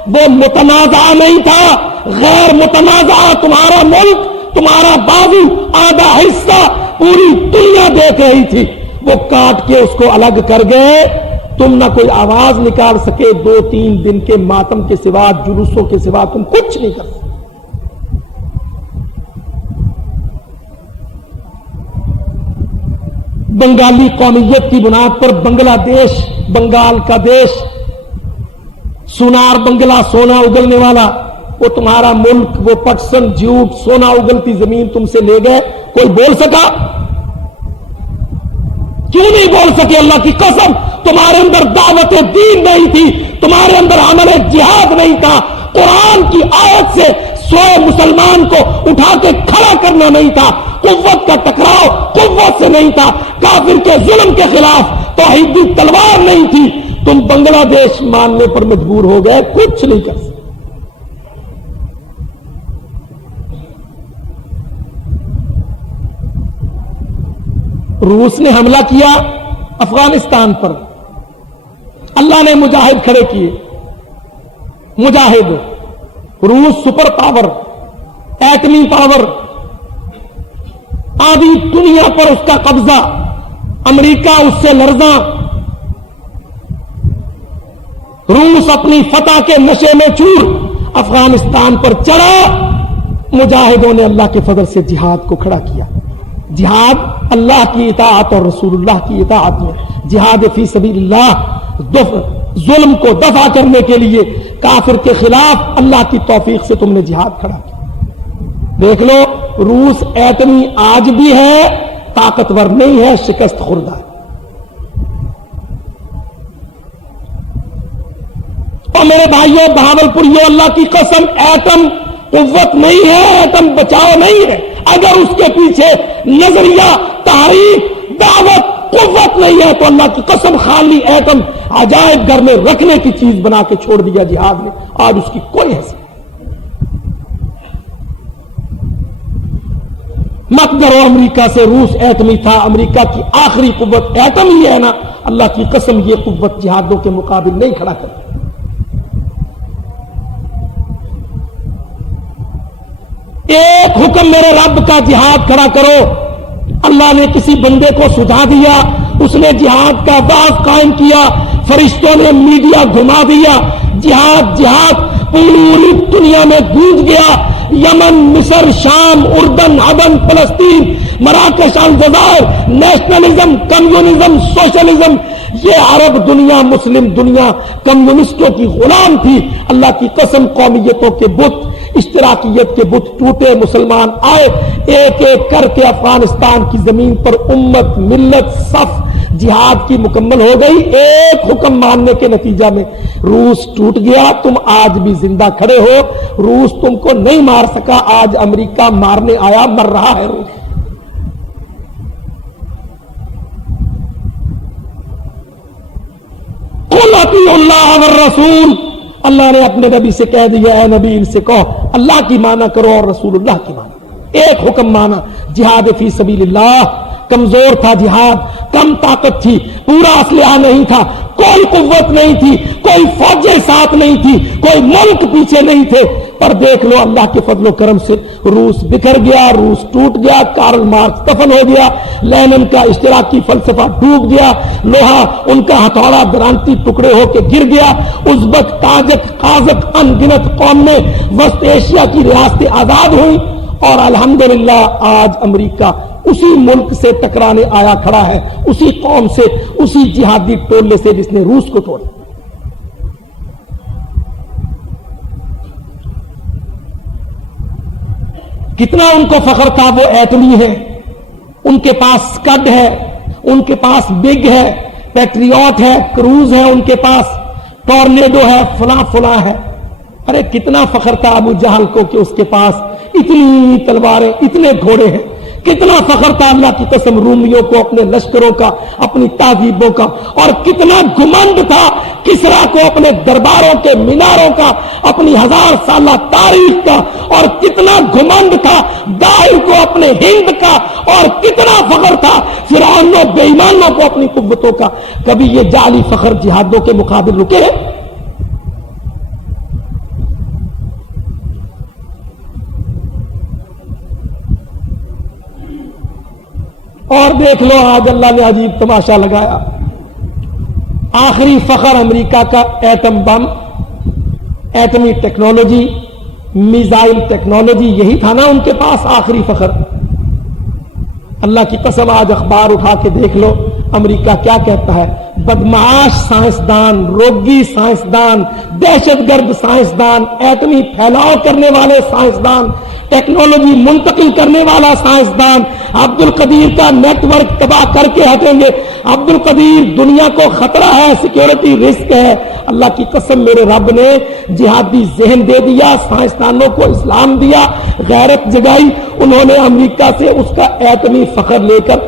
وہ متنازع نہیں تھا، غیر متنازع تمہارا ملک، تمہارا بازو، آدھا حصہ پوری دنیا دیکھ رہی تھی، وہ کاٹ کے اس کو الگ کر گئے۔ تم نہ کوئی آواز نکال سکے، 2-3 دن کے ماتم کے سوا، جلوسوں کے سوا تم کچھ نہیں کر سکے۔ بنگالی قومیت کی بنیاد پر بنگلہ دیش، بنگال کا دیش، سونار بنگلہ، سونا اگلنے والا، وہ تمہارا ملک، وہ پٹسن جھوٹ، سونا اگلتی زمین تم سے لے گئے، کوئی بول سکا؟ کیوں نہیں بول سکے؟ اللہ کی قسم تمہارے اندر دعوت دین نہیں تھی، تمہارے اندر عمل جہاد نہیں تھا، قرآن کی آیت سے سوئے مسلمان کو اٹھا کے کھڑا کرنا نہیں تھا، قوت کا ٹکراؤ قوت سے نہیں تھا، کافر کے ظلم کے خلاف توحیدی تلوار نہیں تھی تم بنگلہ دیش ماننے پر مجبور ہو گئے، کچھ نہیں کر سکتے۔ روس نے حملہ کیا افغانستان پر، اللہ نے مجاہد کھڑے کیے، مجاہد، روس سپر پاور، ایٹمی پاور، آدھی دنیا پر اس کا قبضہ، امریکہ اس سے لرزاں، روس اپنی فتح کے نشے میں چور افغانستان پر چڑھا، مجاہدوں نے اللہ کے فضل سے جہاد کو کھڑا کیا۔ جہاد اللہ کی اطاعت اور رسول اللہ کی اطاعت میں، جہاد فی سبیل اللہ، ظلم کو دفع کرنے کے لیے کافر کے خلاف اللہ کی توفیق سے تم نے جہاد کھڑا کیا۔ دیکھ لو روس ایٹمی آج بھی ہے، طاقتور نہیں ہے، شکست خوردہ ہے۔ اور میرے بھائیوں بہاولپوریوں، اللہ کی قسم ایٹم قوت نہیں ہے، ایٹم بچاؤ نہیں ہے۔ اگر اس کے پیچھے نظریہ، تحریک، دعوت، قوت نہیں ہے تو اللہ کی قسم خالی ایٹم عجائب گھر میں رکھنے کی چیز بنا کے چھوڑ دیا جہاد نے، آج اس کی کوئی حیثیت۔ مت ڈرو امریکہ سے، روس ایٹمی تھا، امریکہ کی آخری قوت ایٹم ہی ہے نا، اللہ کی قسم یہ قوت جہادوں کے مقابل نہیں کھڑا کرتی۔ ایک حکم میرے رب کا، جہاد کھڑا کرو۔ اللہ نے کسی بندے کو سجھا دیا، اس نے جہاد کا باغ قائم کیا، فرشتوں نے میڈیا گھما دیا، جہاد جہاد پوری دنیا میں گونج گیا۔ یمن، مصر، شام، اردن، عدن، فلسطین، مراکش، الجزائر، نیشنلزم، کمیونزم، سوشلزم، یہ عرب دنیا، مسلم دنیا کمیونسٹوں کی غلام تھی۔ اللہ کی قسم قومیتوں کے بت، اشتراکیت کے بت ٹوٹے، مسلمان آئے، ایک ایک کر کے افغانستان کی زمین پر امت، ملت، صف جہاد کی مکمل ہو گئی۔ ایک حکم ماننے کے نتیجہ میں روس ٹوٹ گیا۔ تم آج بھی زندہ کھڑے ہو، روس تم کو نہیں مار سکا، آج امریکہ مارنے آیا، مر رہا ہے روس۔ قل اطیعوا اللہ والرسول، اللہ نے اپنے نبی سے کہہ دیا، اے نبی ان سے کہو اللہ کی مانا کرو اور رسول اللہ کی مانا۔ ایک حکم مانا، جہاد فی سبیل اللہ۔ کمزور تھا جہاد، کم طاقت تھی، پورا اسلحہ نہیں تھا، کوئی قوت نہیں تھی، کوئی فوجیں ساتھ نہیں تھی، کوئی ملک پیچھے نہیں تھے، پر دیکھ لو اللہ کے فضل و کرم سے روس بکھر گیا، روس ٹوٹ گیا، کارل مارکس دفن ہو گیا، لینن کا اشتراکی فلسفہ ڈوب گیا، لوہا ان کا ہتھوڑا درانتی ٹکڑے ہو کے گر گیا، ازبک، تاجک، قازق ان گنت قومیں وسط ایشیا کی ریاستیں آزاد ہوئی، اور الحمدللہ آج امریکہ اسی ملک سے ٹکرانے آیا کھڑا ہے، اسی قوم سے، اسی جہادی ٹولے سے جس نے روس کو توڑا۔ کتنا ان کو فخر تھا، وہ ایٹمی ہے، ان کے پاس اسکڈ ہے، ان کے پاس بگ ہے، پیٹریوٹ ہے، کروز ہے، ان کے پاس ٹورنیڈو ہے، فلاں فلاں ہے۔ ارے کتنا فخر تھا ابو جہل کو کہ اس کے پاس اتنی تلواریں، اتنے گھوڑے ہیں۔ کتنا فخر تھا اللہ کی قسم رومیوں کو اپنے لشکروں کا، اپنی تہذیبوں کا، اور کتنا گھمنڈ تھا کسرا کو اپنے درباروں کے میناروں کا، اپنی 1000 سالہ تاریخ کا، اور کتنا گھمنڈ تھا داعر کو اپنے ہند کا، اور کتنا فخر تھا فرعونوں بے ایمانوں کو اپنی قوتوں کا۔ کبھی یہ جعلی فخر جہادوں کے مقابل رکے ہیں؟ اور دیکھ لو آج اللہ نے عجیب تماشا لگایا، آخری فخر امریکہ کا ایٹم بم، ایٹمی ٹیکنالوجی، میزائل ٹیکنالوجی، یہی تھا نا ان کے پاس آخری فخر۔ اللہ کی قسم آج اخبار اٹھا کے دیکھ لو، امریکہ کیا کہتا ہے؟ بدمعاش سائنسدان، روگی سائنسدان، دہشت گرد سائنسدان، ایٹمی پھیلاؤ کرنے والے سائنسدان، ٹیکنالوجی منتقل کرنے والا سائنسدان، عبد القدیر کا نیٹ ورک تباہ کر کے ہٹیں گے۔ عبد القدیر دنیا کو خطرہ ہے، سیکیورٹی رسک ہے۔ اللہ کی قسم میرے رب نے جہادی ذہن دے دیا، سائنسدانوں کو اسلام دیا، غیرت جگائی، انہوں نے امریکہ سے اس کا ایٹمی فخر لے کر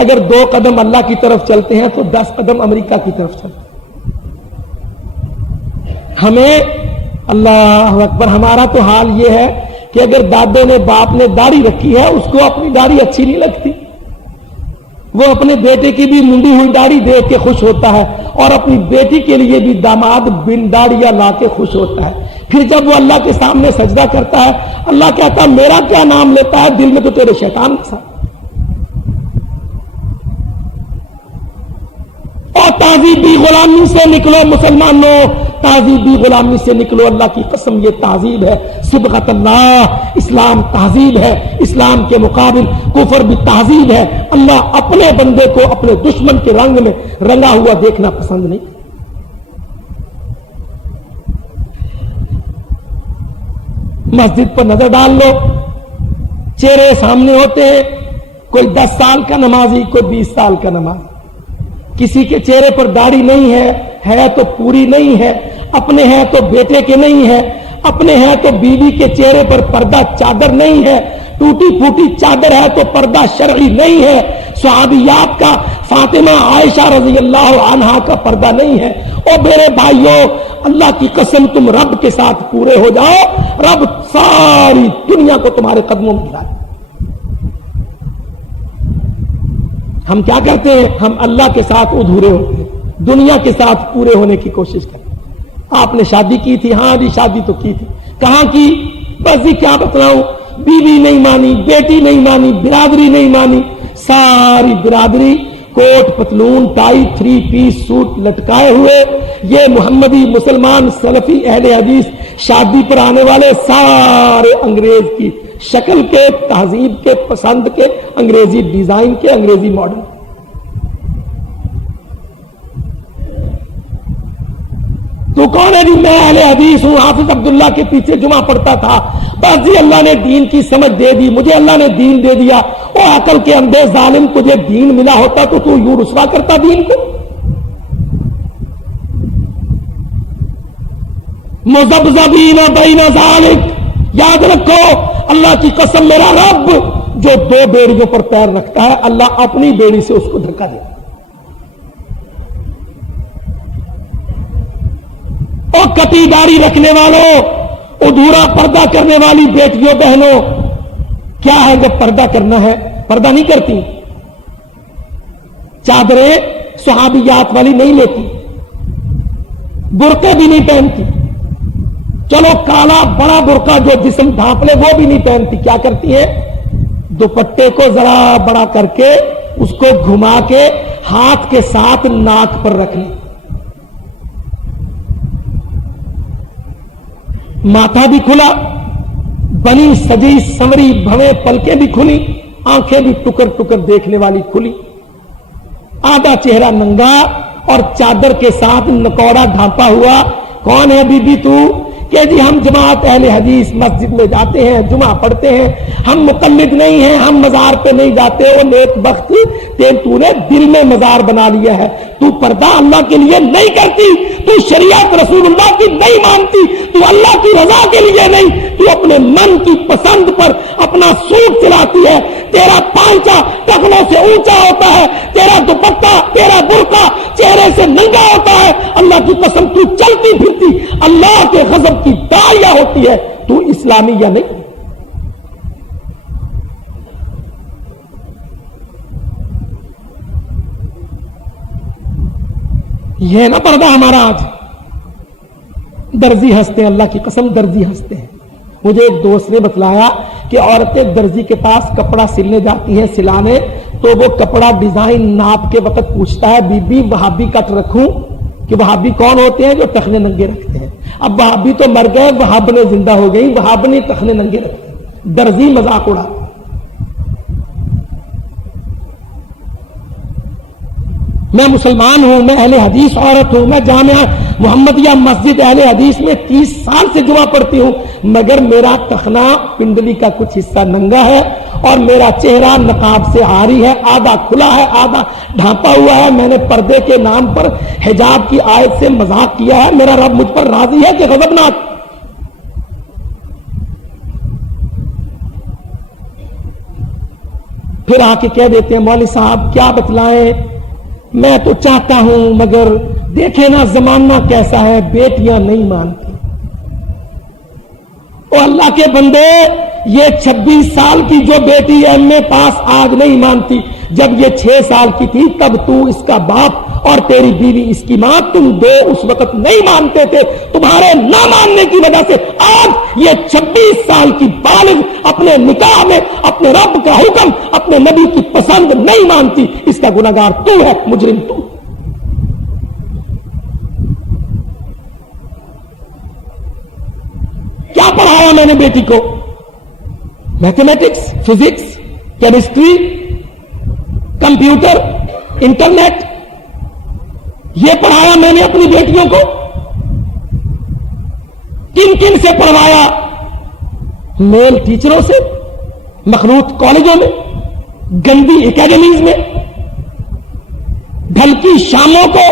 اگر 2 قدم اللہ کی طرف چلتے ہیں تو 10 قدم امریکہ کی طرف چلتے ہیں. ہمیں اللہ اکبر، ہمارا تو حال یہ ہے کہ اگر دادے نے باپ نے داڑھی رکھی ہے اس کو اپنی داڑھی اچھی نہیں لگتی، وہ اپنے بیٹے کی بھی منڈی ہوئی داڑھی دیکھ کے خوش ہوتا ہے اور اپنی بیٹی کے لیے بھی داماد بن داڑیاں لا کے خوش ہوتا ہے. پھر جب وہ اللہ کے سامنے سجدہ کرتا ہے اللہ کہتا ہے میرا کیا نام لیتا ہے، دل میں تو تیرے شیطان کے ساتھ. اور تہذیبی غلامی سے نکلو مسلمانوں، تہذیبی غلامی سے نکلو. اللہ کی قسم یہ تہذیب ہے، صبغت اللہ. اسلام تہذیب ہے، اسلام کے مقابل کفر بھی تہذیب ہے. اللہ اپنے بندے کو اپنے دشمن کے رنگ میں رنگا ہوا دیکھنا پسند نہیں. مسجد پر نظر ڈال لو، چہرے سامنے ہوتے ہیں، کوئی 10 سال کا نمازی، کوئی 20 سال کا نمازی. کسی کے چہرے پر داڑھی نہیں ہے تو پوری نہیں ہے، اپنے ہیں تو بیٹے کے نہیں ہے، اپنے ہیں تو بیوی کے چہرے پر پردہ چادر نہیں ہے، ٹوٹی پھوٹی چادر ہے تو پردہ شرعی نہیں ہے. صحابیات کا فاطمہ عائشہ رضی اللہ عنہا کا پردہ نہیں ہے. او میرے بھائیوں، اللہ کی قسم تم رب کے ساتھ پورے ہو جاؤ، رب ساری دنیا کو تمہارے قدموں میں گرائے. ہم کیا کرتے ہیں؟ ہم اللہ کے ساتھ ادھورے ہوتے ہیں، دنیا کے ساتھ پورے ہونے کی کوشش کرتے ہیں. آپ نے شادی کی تھی؟ ہاں جی شادی تو کی تھی. کہاں کی؟ بس جی کیا بتلاؤں، بیوی نہیں مانی، بیٹی نہیں مانی، برادری نہیں مانی. ساری برادری کوٹ پتلون ٹائی 3 پیس سوٹ لٹکائے ہوئے، یہ محمدی مسلمان سلفی اہل حدیث شادی پر آنے والے سارے انگریز کی شکل کے، تہذیب کے، پسند کے، انگریزی ڈیزائن کے، انگریزی ماڈل. تو کون ہے جی؟ میں اہل حدیث ہوں، حافظ عبداللہ کے پیچھے جمعہ پڑھتا تھا. بس جی اللہ نے دین کی سمجھ دے دی، مجھے اللہ نے دین دے دیا. او عقل کے اندھے ظالم، تجھے دین ملا ہوتا تو تو یوں رسوا کرتا دین کو. مذبذبین بین ذالک، یاد رکھو اللہ کی قسم میرا رب جو 2 بیڑیوں پر پیر رکھتا ہے اللہ اپنی بیڑی سے اس کو دھکا دے. اور کٹی داڑھی رکھنے والوں، ادھورا پردہ کرنے والی بیٹیوں بہنوں، کیا ہے جب پردہ کرنا ہے پردہ نہیں کرتی. چادریں صحابیات والی نہیں لیتی، برقعے بھی نہیں پہنتی. چلو کالا بڑا برقع جو جسم ڈھانپ لے وہ بھی نہیں پہنتی. کیا کرتی ہے؟ دوپٹے کو ذرا بڑا کر کے اس کو گھما کے ہاتھ کے ساتھ ناک پر رکھ لی. ماتھا بھی کھلا، بنی سجی سمری بھویں پلکیں بھی کھلی، آنکھیں بھی ٹکر ٹکر دیکھنے والی کھلی، آدھا چہرہ ننگا اور چادر کے ساتھ نکوڑا ڈھانپا ہوا. کون ہے بی بی تو؟ کہ جی ہم جماعت اہل حدیث مسجد میں جاتے ہیں، جمعہ پڑھتے ہیں، ہم مقلد نہیں ہیں، ہم مزار پہ نہیں جاتے. وہ نیک بخت تو نے دل میں مزار بنا لیا ہے. تو پردہ اللہ کے لیے نہیں کرتی، تو شریعت رسول اللہ کی نہیں مانتی، تو اللہ کی رضا کے لیے نہیں، تو اپنے من کی پسند پر اپنا سوٹ چلاتی ہے. تیرا پانچا ٹخنوں سے اونچا ہوتا ہے، تیرا دوپٹہ تیرا برقع چہرے سے ننگا ہوتا ہے. اللہ کی قسم تو چلتی پھرتی اللہ کے غضب کی داعیہ ہوتی ہے، تو اسلامی یا نہیں. یہ نا پردہ ہمارا آج. درزی ہنستے ہیں، اللہ کی قسم درزی ہنستے ہیں. مجھے ایک دوست نے بتلایا کہ عورتیں درزی کے پاس کپڑا سلنے جاتی ہیں سلانے، تو وہ کپڑا ڈیزائن ناپ کے وقت پوچھتا ہے بی بی وہابی کٹ رکھوں؟ کہ وہابی کون ہوتے ہیں؟ جو ٹخنے ننگے رکھتے ہیں. اب وہابی تو مر گئے، وہابنے زندہ ہو گئی، وہابنے ٹخنے ننگے رکھتے ہیں. درزی مذاق اڑا. میں مسلمان ہوں، میں اہل حدیث عورت ہوں، میں جامعہ محمدیہ مسجد اہل حدیث میں 30 سال سے جمعہ پڑھتی ہوں، مگر میرا ٹخنا پنڈلی کا کچھ حصہ ننگا ہے اور میرا چہرہ نقاب سے عاری ہے، آدھا کھلا ہے آدھا ڈھانپا ہوا ہے. میں نے پردے کے نام پر حجاب کی آیت سے مذاق کیا ہے. میرا رب مجھ پر راضی ہے کہ غضبناک؟ پھر آ کے کہہ دیتے ہیں مولوی صاحب کیا بتلائیں، میں تو چاہتا ہوں مگر دیکھے نا زمانہ کیسا ہے، بیٹیاں نہیں مانتی۔ او اللہ کے بندے، یہ 26 سال کی جو بیٹی ایم اے پاس آج نہیں مانتی، جب یہ 6 سال کی تھی تب تو اس کا باپ اور تیری بیوی اس کی ماں، تم دو اس وقت نہیں مانتے تھے، تمہارے نہ ماننے کی وجہ سے آج یہ 26 سال کی بالغ اپنے نکاح میں اپنے رب کا حکم، اپنے نبی کی پسند نہیں مانتی، اس کا گناہگار تو ہے، مجرم تو۔ کیا پڑھایا میں نے بیٹی کو؟ Mathematics, physics, chemistry, computer, internet, یہ پڑھایا میں نے اپنی بیٹیوں کو؟ کن کن سے پڑھوایا؟ میل ٹیچروں سے، مخلوط کالجوں میں، گندی اکیڈمیز میں، ڈھلکی شاموں کو،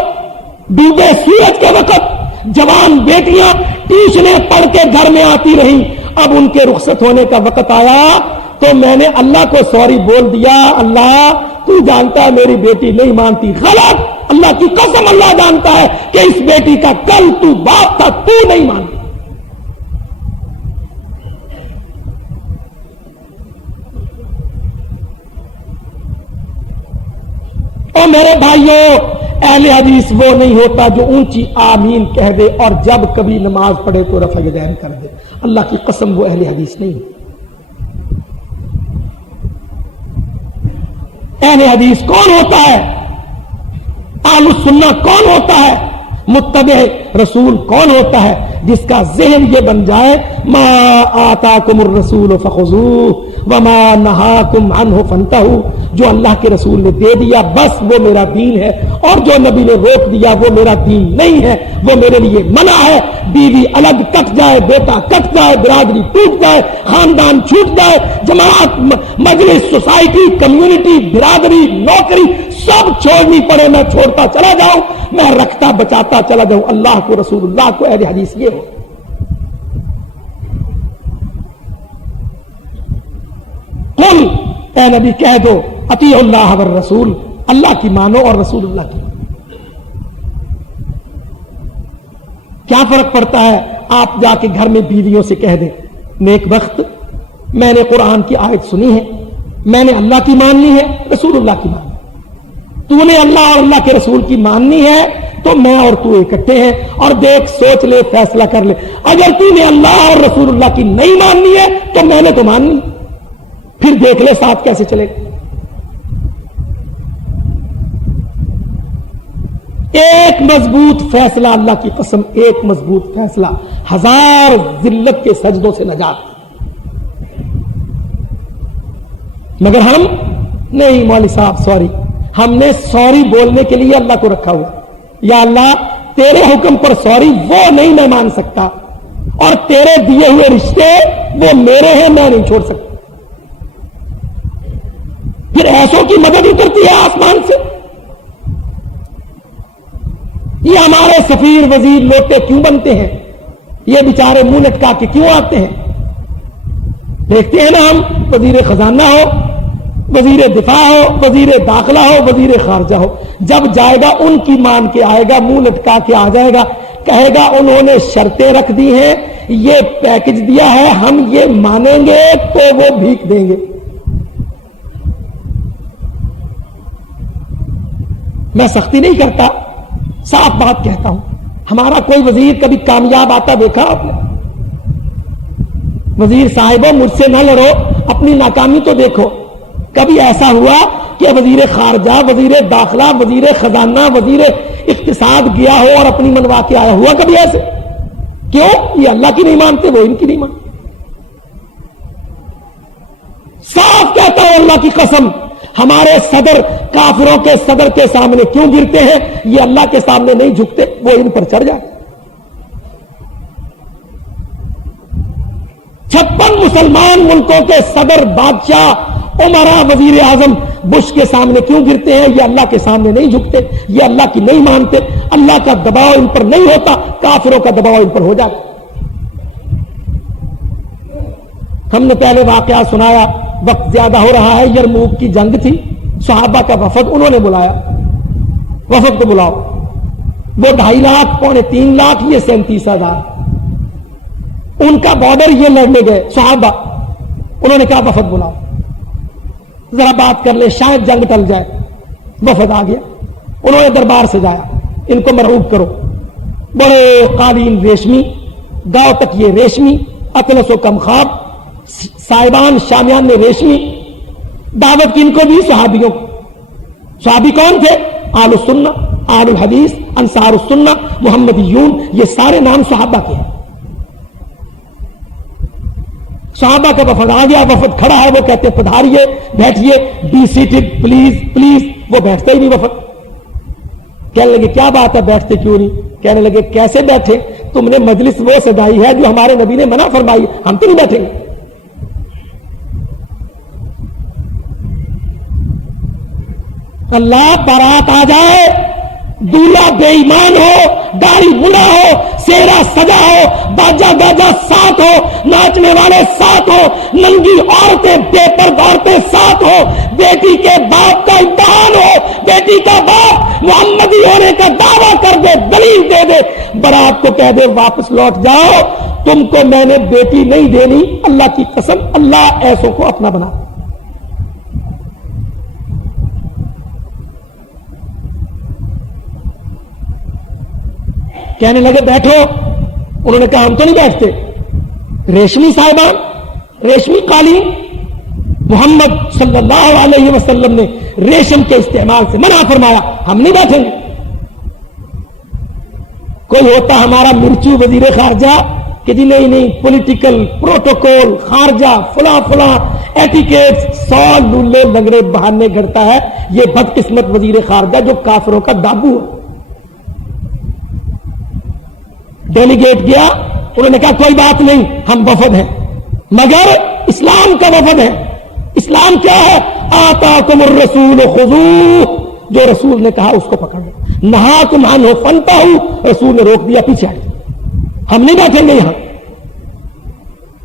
ڈوبے سورج کے وقت جوان بیٹیاں ٹیوشنیں پڑھ کے گھر میں آتی رہیں، اب ان کے رخصت ہونے کا وقت آیا تو میں نے اللہ کو سوری بول دیا، اللہ تو جانتا ہے میری بیٹی نہیں مانتی۔ غلط، اللہ کی قسم اللہ جانتا ہے کہ اس بیٹی کا کل تو باپ تھا، تو نہیں مانتی۔ اور میرے بھائیوں، اہل حدیث وہ نہیں ہوتا جو اونچی آمین کہہ دے اور جب کبھی نماز پڑھے تو رفع یدین کر دے، اللہ کی قسم وہ اہل حدیث نہیں۔ اہل حدیث کون ہوتا ہے؟ اہل السنہ کون ہوتا ہے؟ متبع رسول کون ہوتا ہے؟ جس کا ذہن یہ بن جائے ما آتاکم الرسول فخذوہ وما نہاکم عنہ فانتہوا، جو اللہ کے رسول نے دے دیا بس وہ میرا دین ہے، اور جو نبی نے روک دیا وہ میرا دین نہیں ہے، وہ میرے لیے منع ہے۔ بیوی الگ کٹ جائے، بیٹا کٹ جائے، برادری ٹوٹ جائے، خاندان چھوٹ جائے، جماعت، مجلس، سوسائٹی، کمیونٹی، برادری، نوکری سب چھوڑنی پڑے، میں چھوڑتا چلا جاؤں، میں رکھتا بچاتا چلا جاؤں اللہ کو، رسول اللہ کو، اہل حدیث یہ ہو۔ قل، اے نبی کہہ دو، اطیعوا اللہ والرسول، اللہ کی مانو اور رسول اللہ کی۔ کیا فرق پڑتا ہے؟ آپ جا کے گھر میں بیویوں سے کہہ دیں نیک وقت میں نے قرآن کی آیت سنی ہے، میں نے اللہ کی ماننی ہے، رسول اللہ کی ماننی، تو نے اللہ اور اللہ کے رسول کی ماننی ہے تو میں اور تو اکٹھے ہیں، اور دیکھ سوچ لے فیصلہ کر لے، اگر تو نے اللہ اور رسول اللہ کی نہیں ماننی ہے تو میں نے تو ماننی، پھر دیکھ لے ساتھ کیسے چلے گا۔ ایک مضبوط فیصلہ، اللہ کی قسم ایک مضبوط فیصلہ 1000 ذلت کے سجدوں سے نجات۔ مگر ہم نہیں، مولوی صاحب سوری، ہم نے سوری بولنے کے لیے اللہ کو رکھا ہوا، یا اللہ تیرے حکم پر سوری وہ نہیں میں مان سکتا، اور تیرے دیے ہوئے رشتے وہ میرے ہیں، میں نہیں چھوڑ سکتا۔ پھر ایسوں کی مدد ہی کرتی ہے آسمان سے۔ یہ ہمارے سفیر وزیر لوٹے کیوں بنتے ہیں؟ یہ بیچارے منہ لٹکا کے کیوں آتے ہیں؟ دیکھتے ہیں نا ہم، وزیر خزانہ ہو، وزیر دفاع ہو، وزیر داخلہ ہو، وزیر خارجہ ہو، جب جائے گا ان کی مان کے آئے گا، منہ لٹکا کے آ جائے گا، کہے گا انہوں نے شرطیں رکھ دی ہیں، یہ پیکج دیا ہے، ہم یہ مانیں گے تو وہ بھیک دیں گے۔ میں سختی نہیں کرتا، صاف بات کہتا ہوں، ہمارا کوئی وزیر کبھی کامیاب آتا دیکھا آپ نے؟ وزیر صاحبوں مجھ سے نہ لڑو، اپنی ناکامی تو دیکھو۔ کبھی ایسا ہوا کہ وزیر خارجہ، وزیر داخلہ، وزیر خزانہ، وزیر اقتصاد گیا ہو اور اپنی منوا کے آیا؟ ہوا کبھی ایسے؟ کیوں؟ یہ اللہ کی نہیں مانتے، وہ ان کی نہیں مانتے۔ صاف کہتا ہوں اللہ کی قسم، ہمارے صدر کافروں کے صدر کے سامنے کیوں گرتے ہیں؟ یہ اللہ کے سامنے نہیں جھکتے، وہ ان پر چڑھ جاتے۔ 56 مسلمان ملکوں کے صدر، بادشاہ، عمرا، وزیر اعظم بش کے سامنے کیوں گرتے ہیں؟ یہ اللہ کے سامنے نہیں جھکتے، یہ اللہ کی نہیں مانتے، اللہ کا دباؤ ان پر نہیں ہوتا، کافروں کا دباؤ ان پر ہو جاتا۔ ہم نے پہلے واقعہ سنایا وقت زیادہ ہو رہا ہے، یرموک کی جنگ تھی، صحابہ کا وفد انہوں نے بلایا، وفد کو بلاؤ، وہ 2.5 لاکھ 2.5 لاکھ، یہ 37,000، ان کا بارڈر یہ لڑنے گئے صحابہ، انہوں نے کہا وفد بلاؤ ذرا بات کر لے، شاید جنگ ٹل جائے۔ وفد آ گیا، انہوں نے دربار سجایا، ان کو مرعوب کرو، بڑے قالین ریشمی، گاؤں تک یہ ریشمی، اطلس و کم خواب، صاحبان شامیان نے ریشمی، دعوت کی ان کو بھی، صحابیوں کو۔ صحابی کون تھے؟ آل السنہ، آل الحدیث، انصار السنہ، محمدیون، یہ سارے نام صحابہ کے ہیں۔ صحابہ کا وفد آ گیا، وفد کھڑا ہے، وہ کہتے پدھاریے، بیٹھیے، بی سیٹڈ پلیز پلیز، وہ بیٹھتے ہی نہیں وفد۔ کہنے لگے کیا بات ہے بیٹھتے کیوں نہیں؟ کہنے لگے کیسے بیٹھے؟ تم نے مجلس وہ سجائی ہے جو ہمارے نبی نے منع فرمائی، ہم تو نہیں بیٹھیں گے۔ اللہ بارات آ جائے، دولہا بے ایمان ہو، داڑھی مڑا ہو، سیرا سجا ہو، باجا گاجا ساتھ ہو، ناچنے والے ساتھ ہو، ننگی عورتیں بے پردہ عورتیں ساتھ ہو، بیٹی کے باپ کا امتحان ہو، بیٹی کا باپ محمدی ہونے کا دعویٰ کر دے، دلیل دے دے، برات کو کہہ دے واپس لوٹ جاؤ، تم کو میں نے بیٹی نہیں دینی، اللہ کی قسم، اللہ ایسوں کو اپنا بنا۔ کہنے لگے بیٹھو، انہوں نے کہا ہم تو نہیں بیٹھتے۔ ریشمی صاحبان، ریشمی قالین، محمد صلی اللہ علیہ وسلم نے ریشم کے استعمال سے منع فرمایا، ہم نہیں بیٹھیں گے۔ کوئی ہوتا ہمارا مرچو وزیر خارجہ کہ جی نہیں پولیٹیکل پروٹوکول، خارجہ فلاں فلاں ایٹیکیٹ، 100 لولے لنگڑے بہانے گھڑتا ہے، یہ بدقسمت وزیر خارجہ جو کافروں کا دابو ہے۔ ڈیلیگیٹ گیا، انہوں نے کہا کوئی بات نہیں، ہم وفد ہیں، مگر اسلام کا وفد ہے۔ اسلام کیا ہے؟ آتاکم الرسول خذوہ، جو رسول نے کہا اس کو پکڑ لو، نہاکم عنہ فانتہوا، رسول نے روک دیا پیچھے ہٹ، ہم نہیں بیٹھیں گے یہاں۔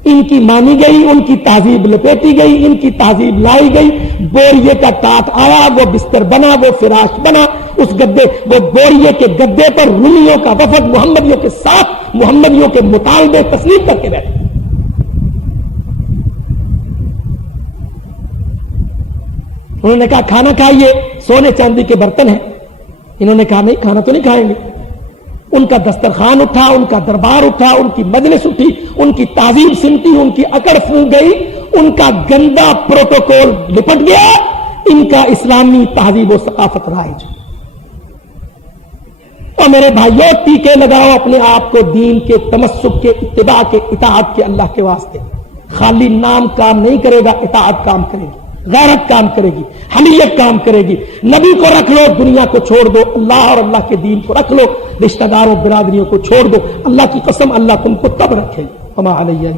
ان کی مانی گئی، ان کی تہذیب لپیٹی گئی، ان کی تہذیب لائی گئی، بوریے کا ٹاٹ آیا، وہ بستر بنا، وہ فراش بنا، اس گدے، وہ بوریے کے گدے پر رومیوں کا وفد محمدیوں کے ساتھ محمدیوں کے مطالبے تسلیم کر کے بیٹھے۔ انہوں نے کہا کھانا کھائیے، سونے چاندی کے برتن ہیں۔ انہوں نے کہا نہیں، کھانا تو نہیں کھائیں گے۔ ان کا دسترخوان اٹھا، ان کا دربار اٹھا، ان کی مجلس اٹھی، ان کی تعظیم سمٹی، ان کی اکڑ پھونک گئی، ان کا گندا پروٹوکول لپٹ گیا، ان کا اسلامی تہذیب و ثقافت رائج۔ اور میرے بھائیوں، ٹیکے لگاؤ اپنے آپ کو دین کے تمسک کے، اتباع کے، اطاعت کے، اللہ کے واسطے۔ خالی نام کام نہیں کرے گا، اطاعت کام کرے گی، غیرت کام کرے گی، حمیت کام کرے گی۔ نبی کو رکھ لو، دنیا کو چھوڑ دو، اللہ اور اللہ کے دین کو رکھ لو، رشتہ داروں برادریوں کو چھوڑ دو، اللہ کی قسم اللہ تم کو تب رکھے گا۔ وما علیہ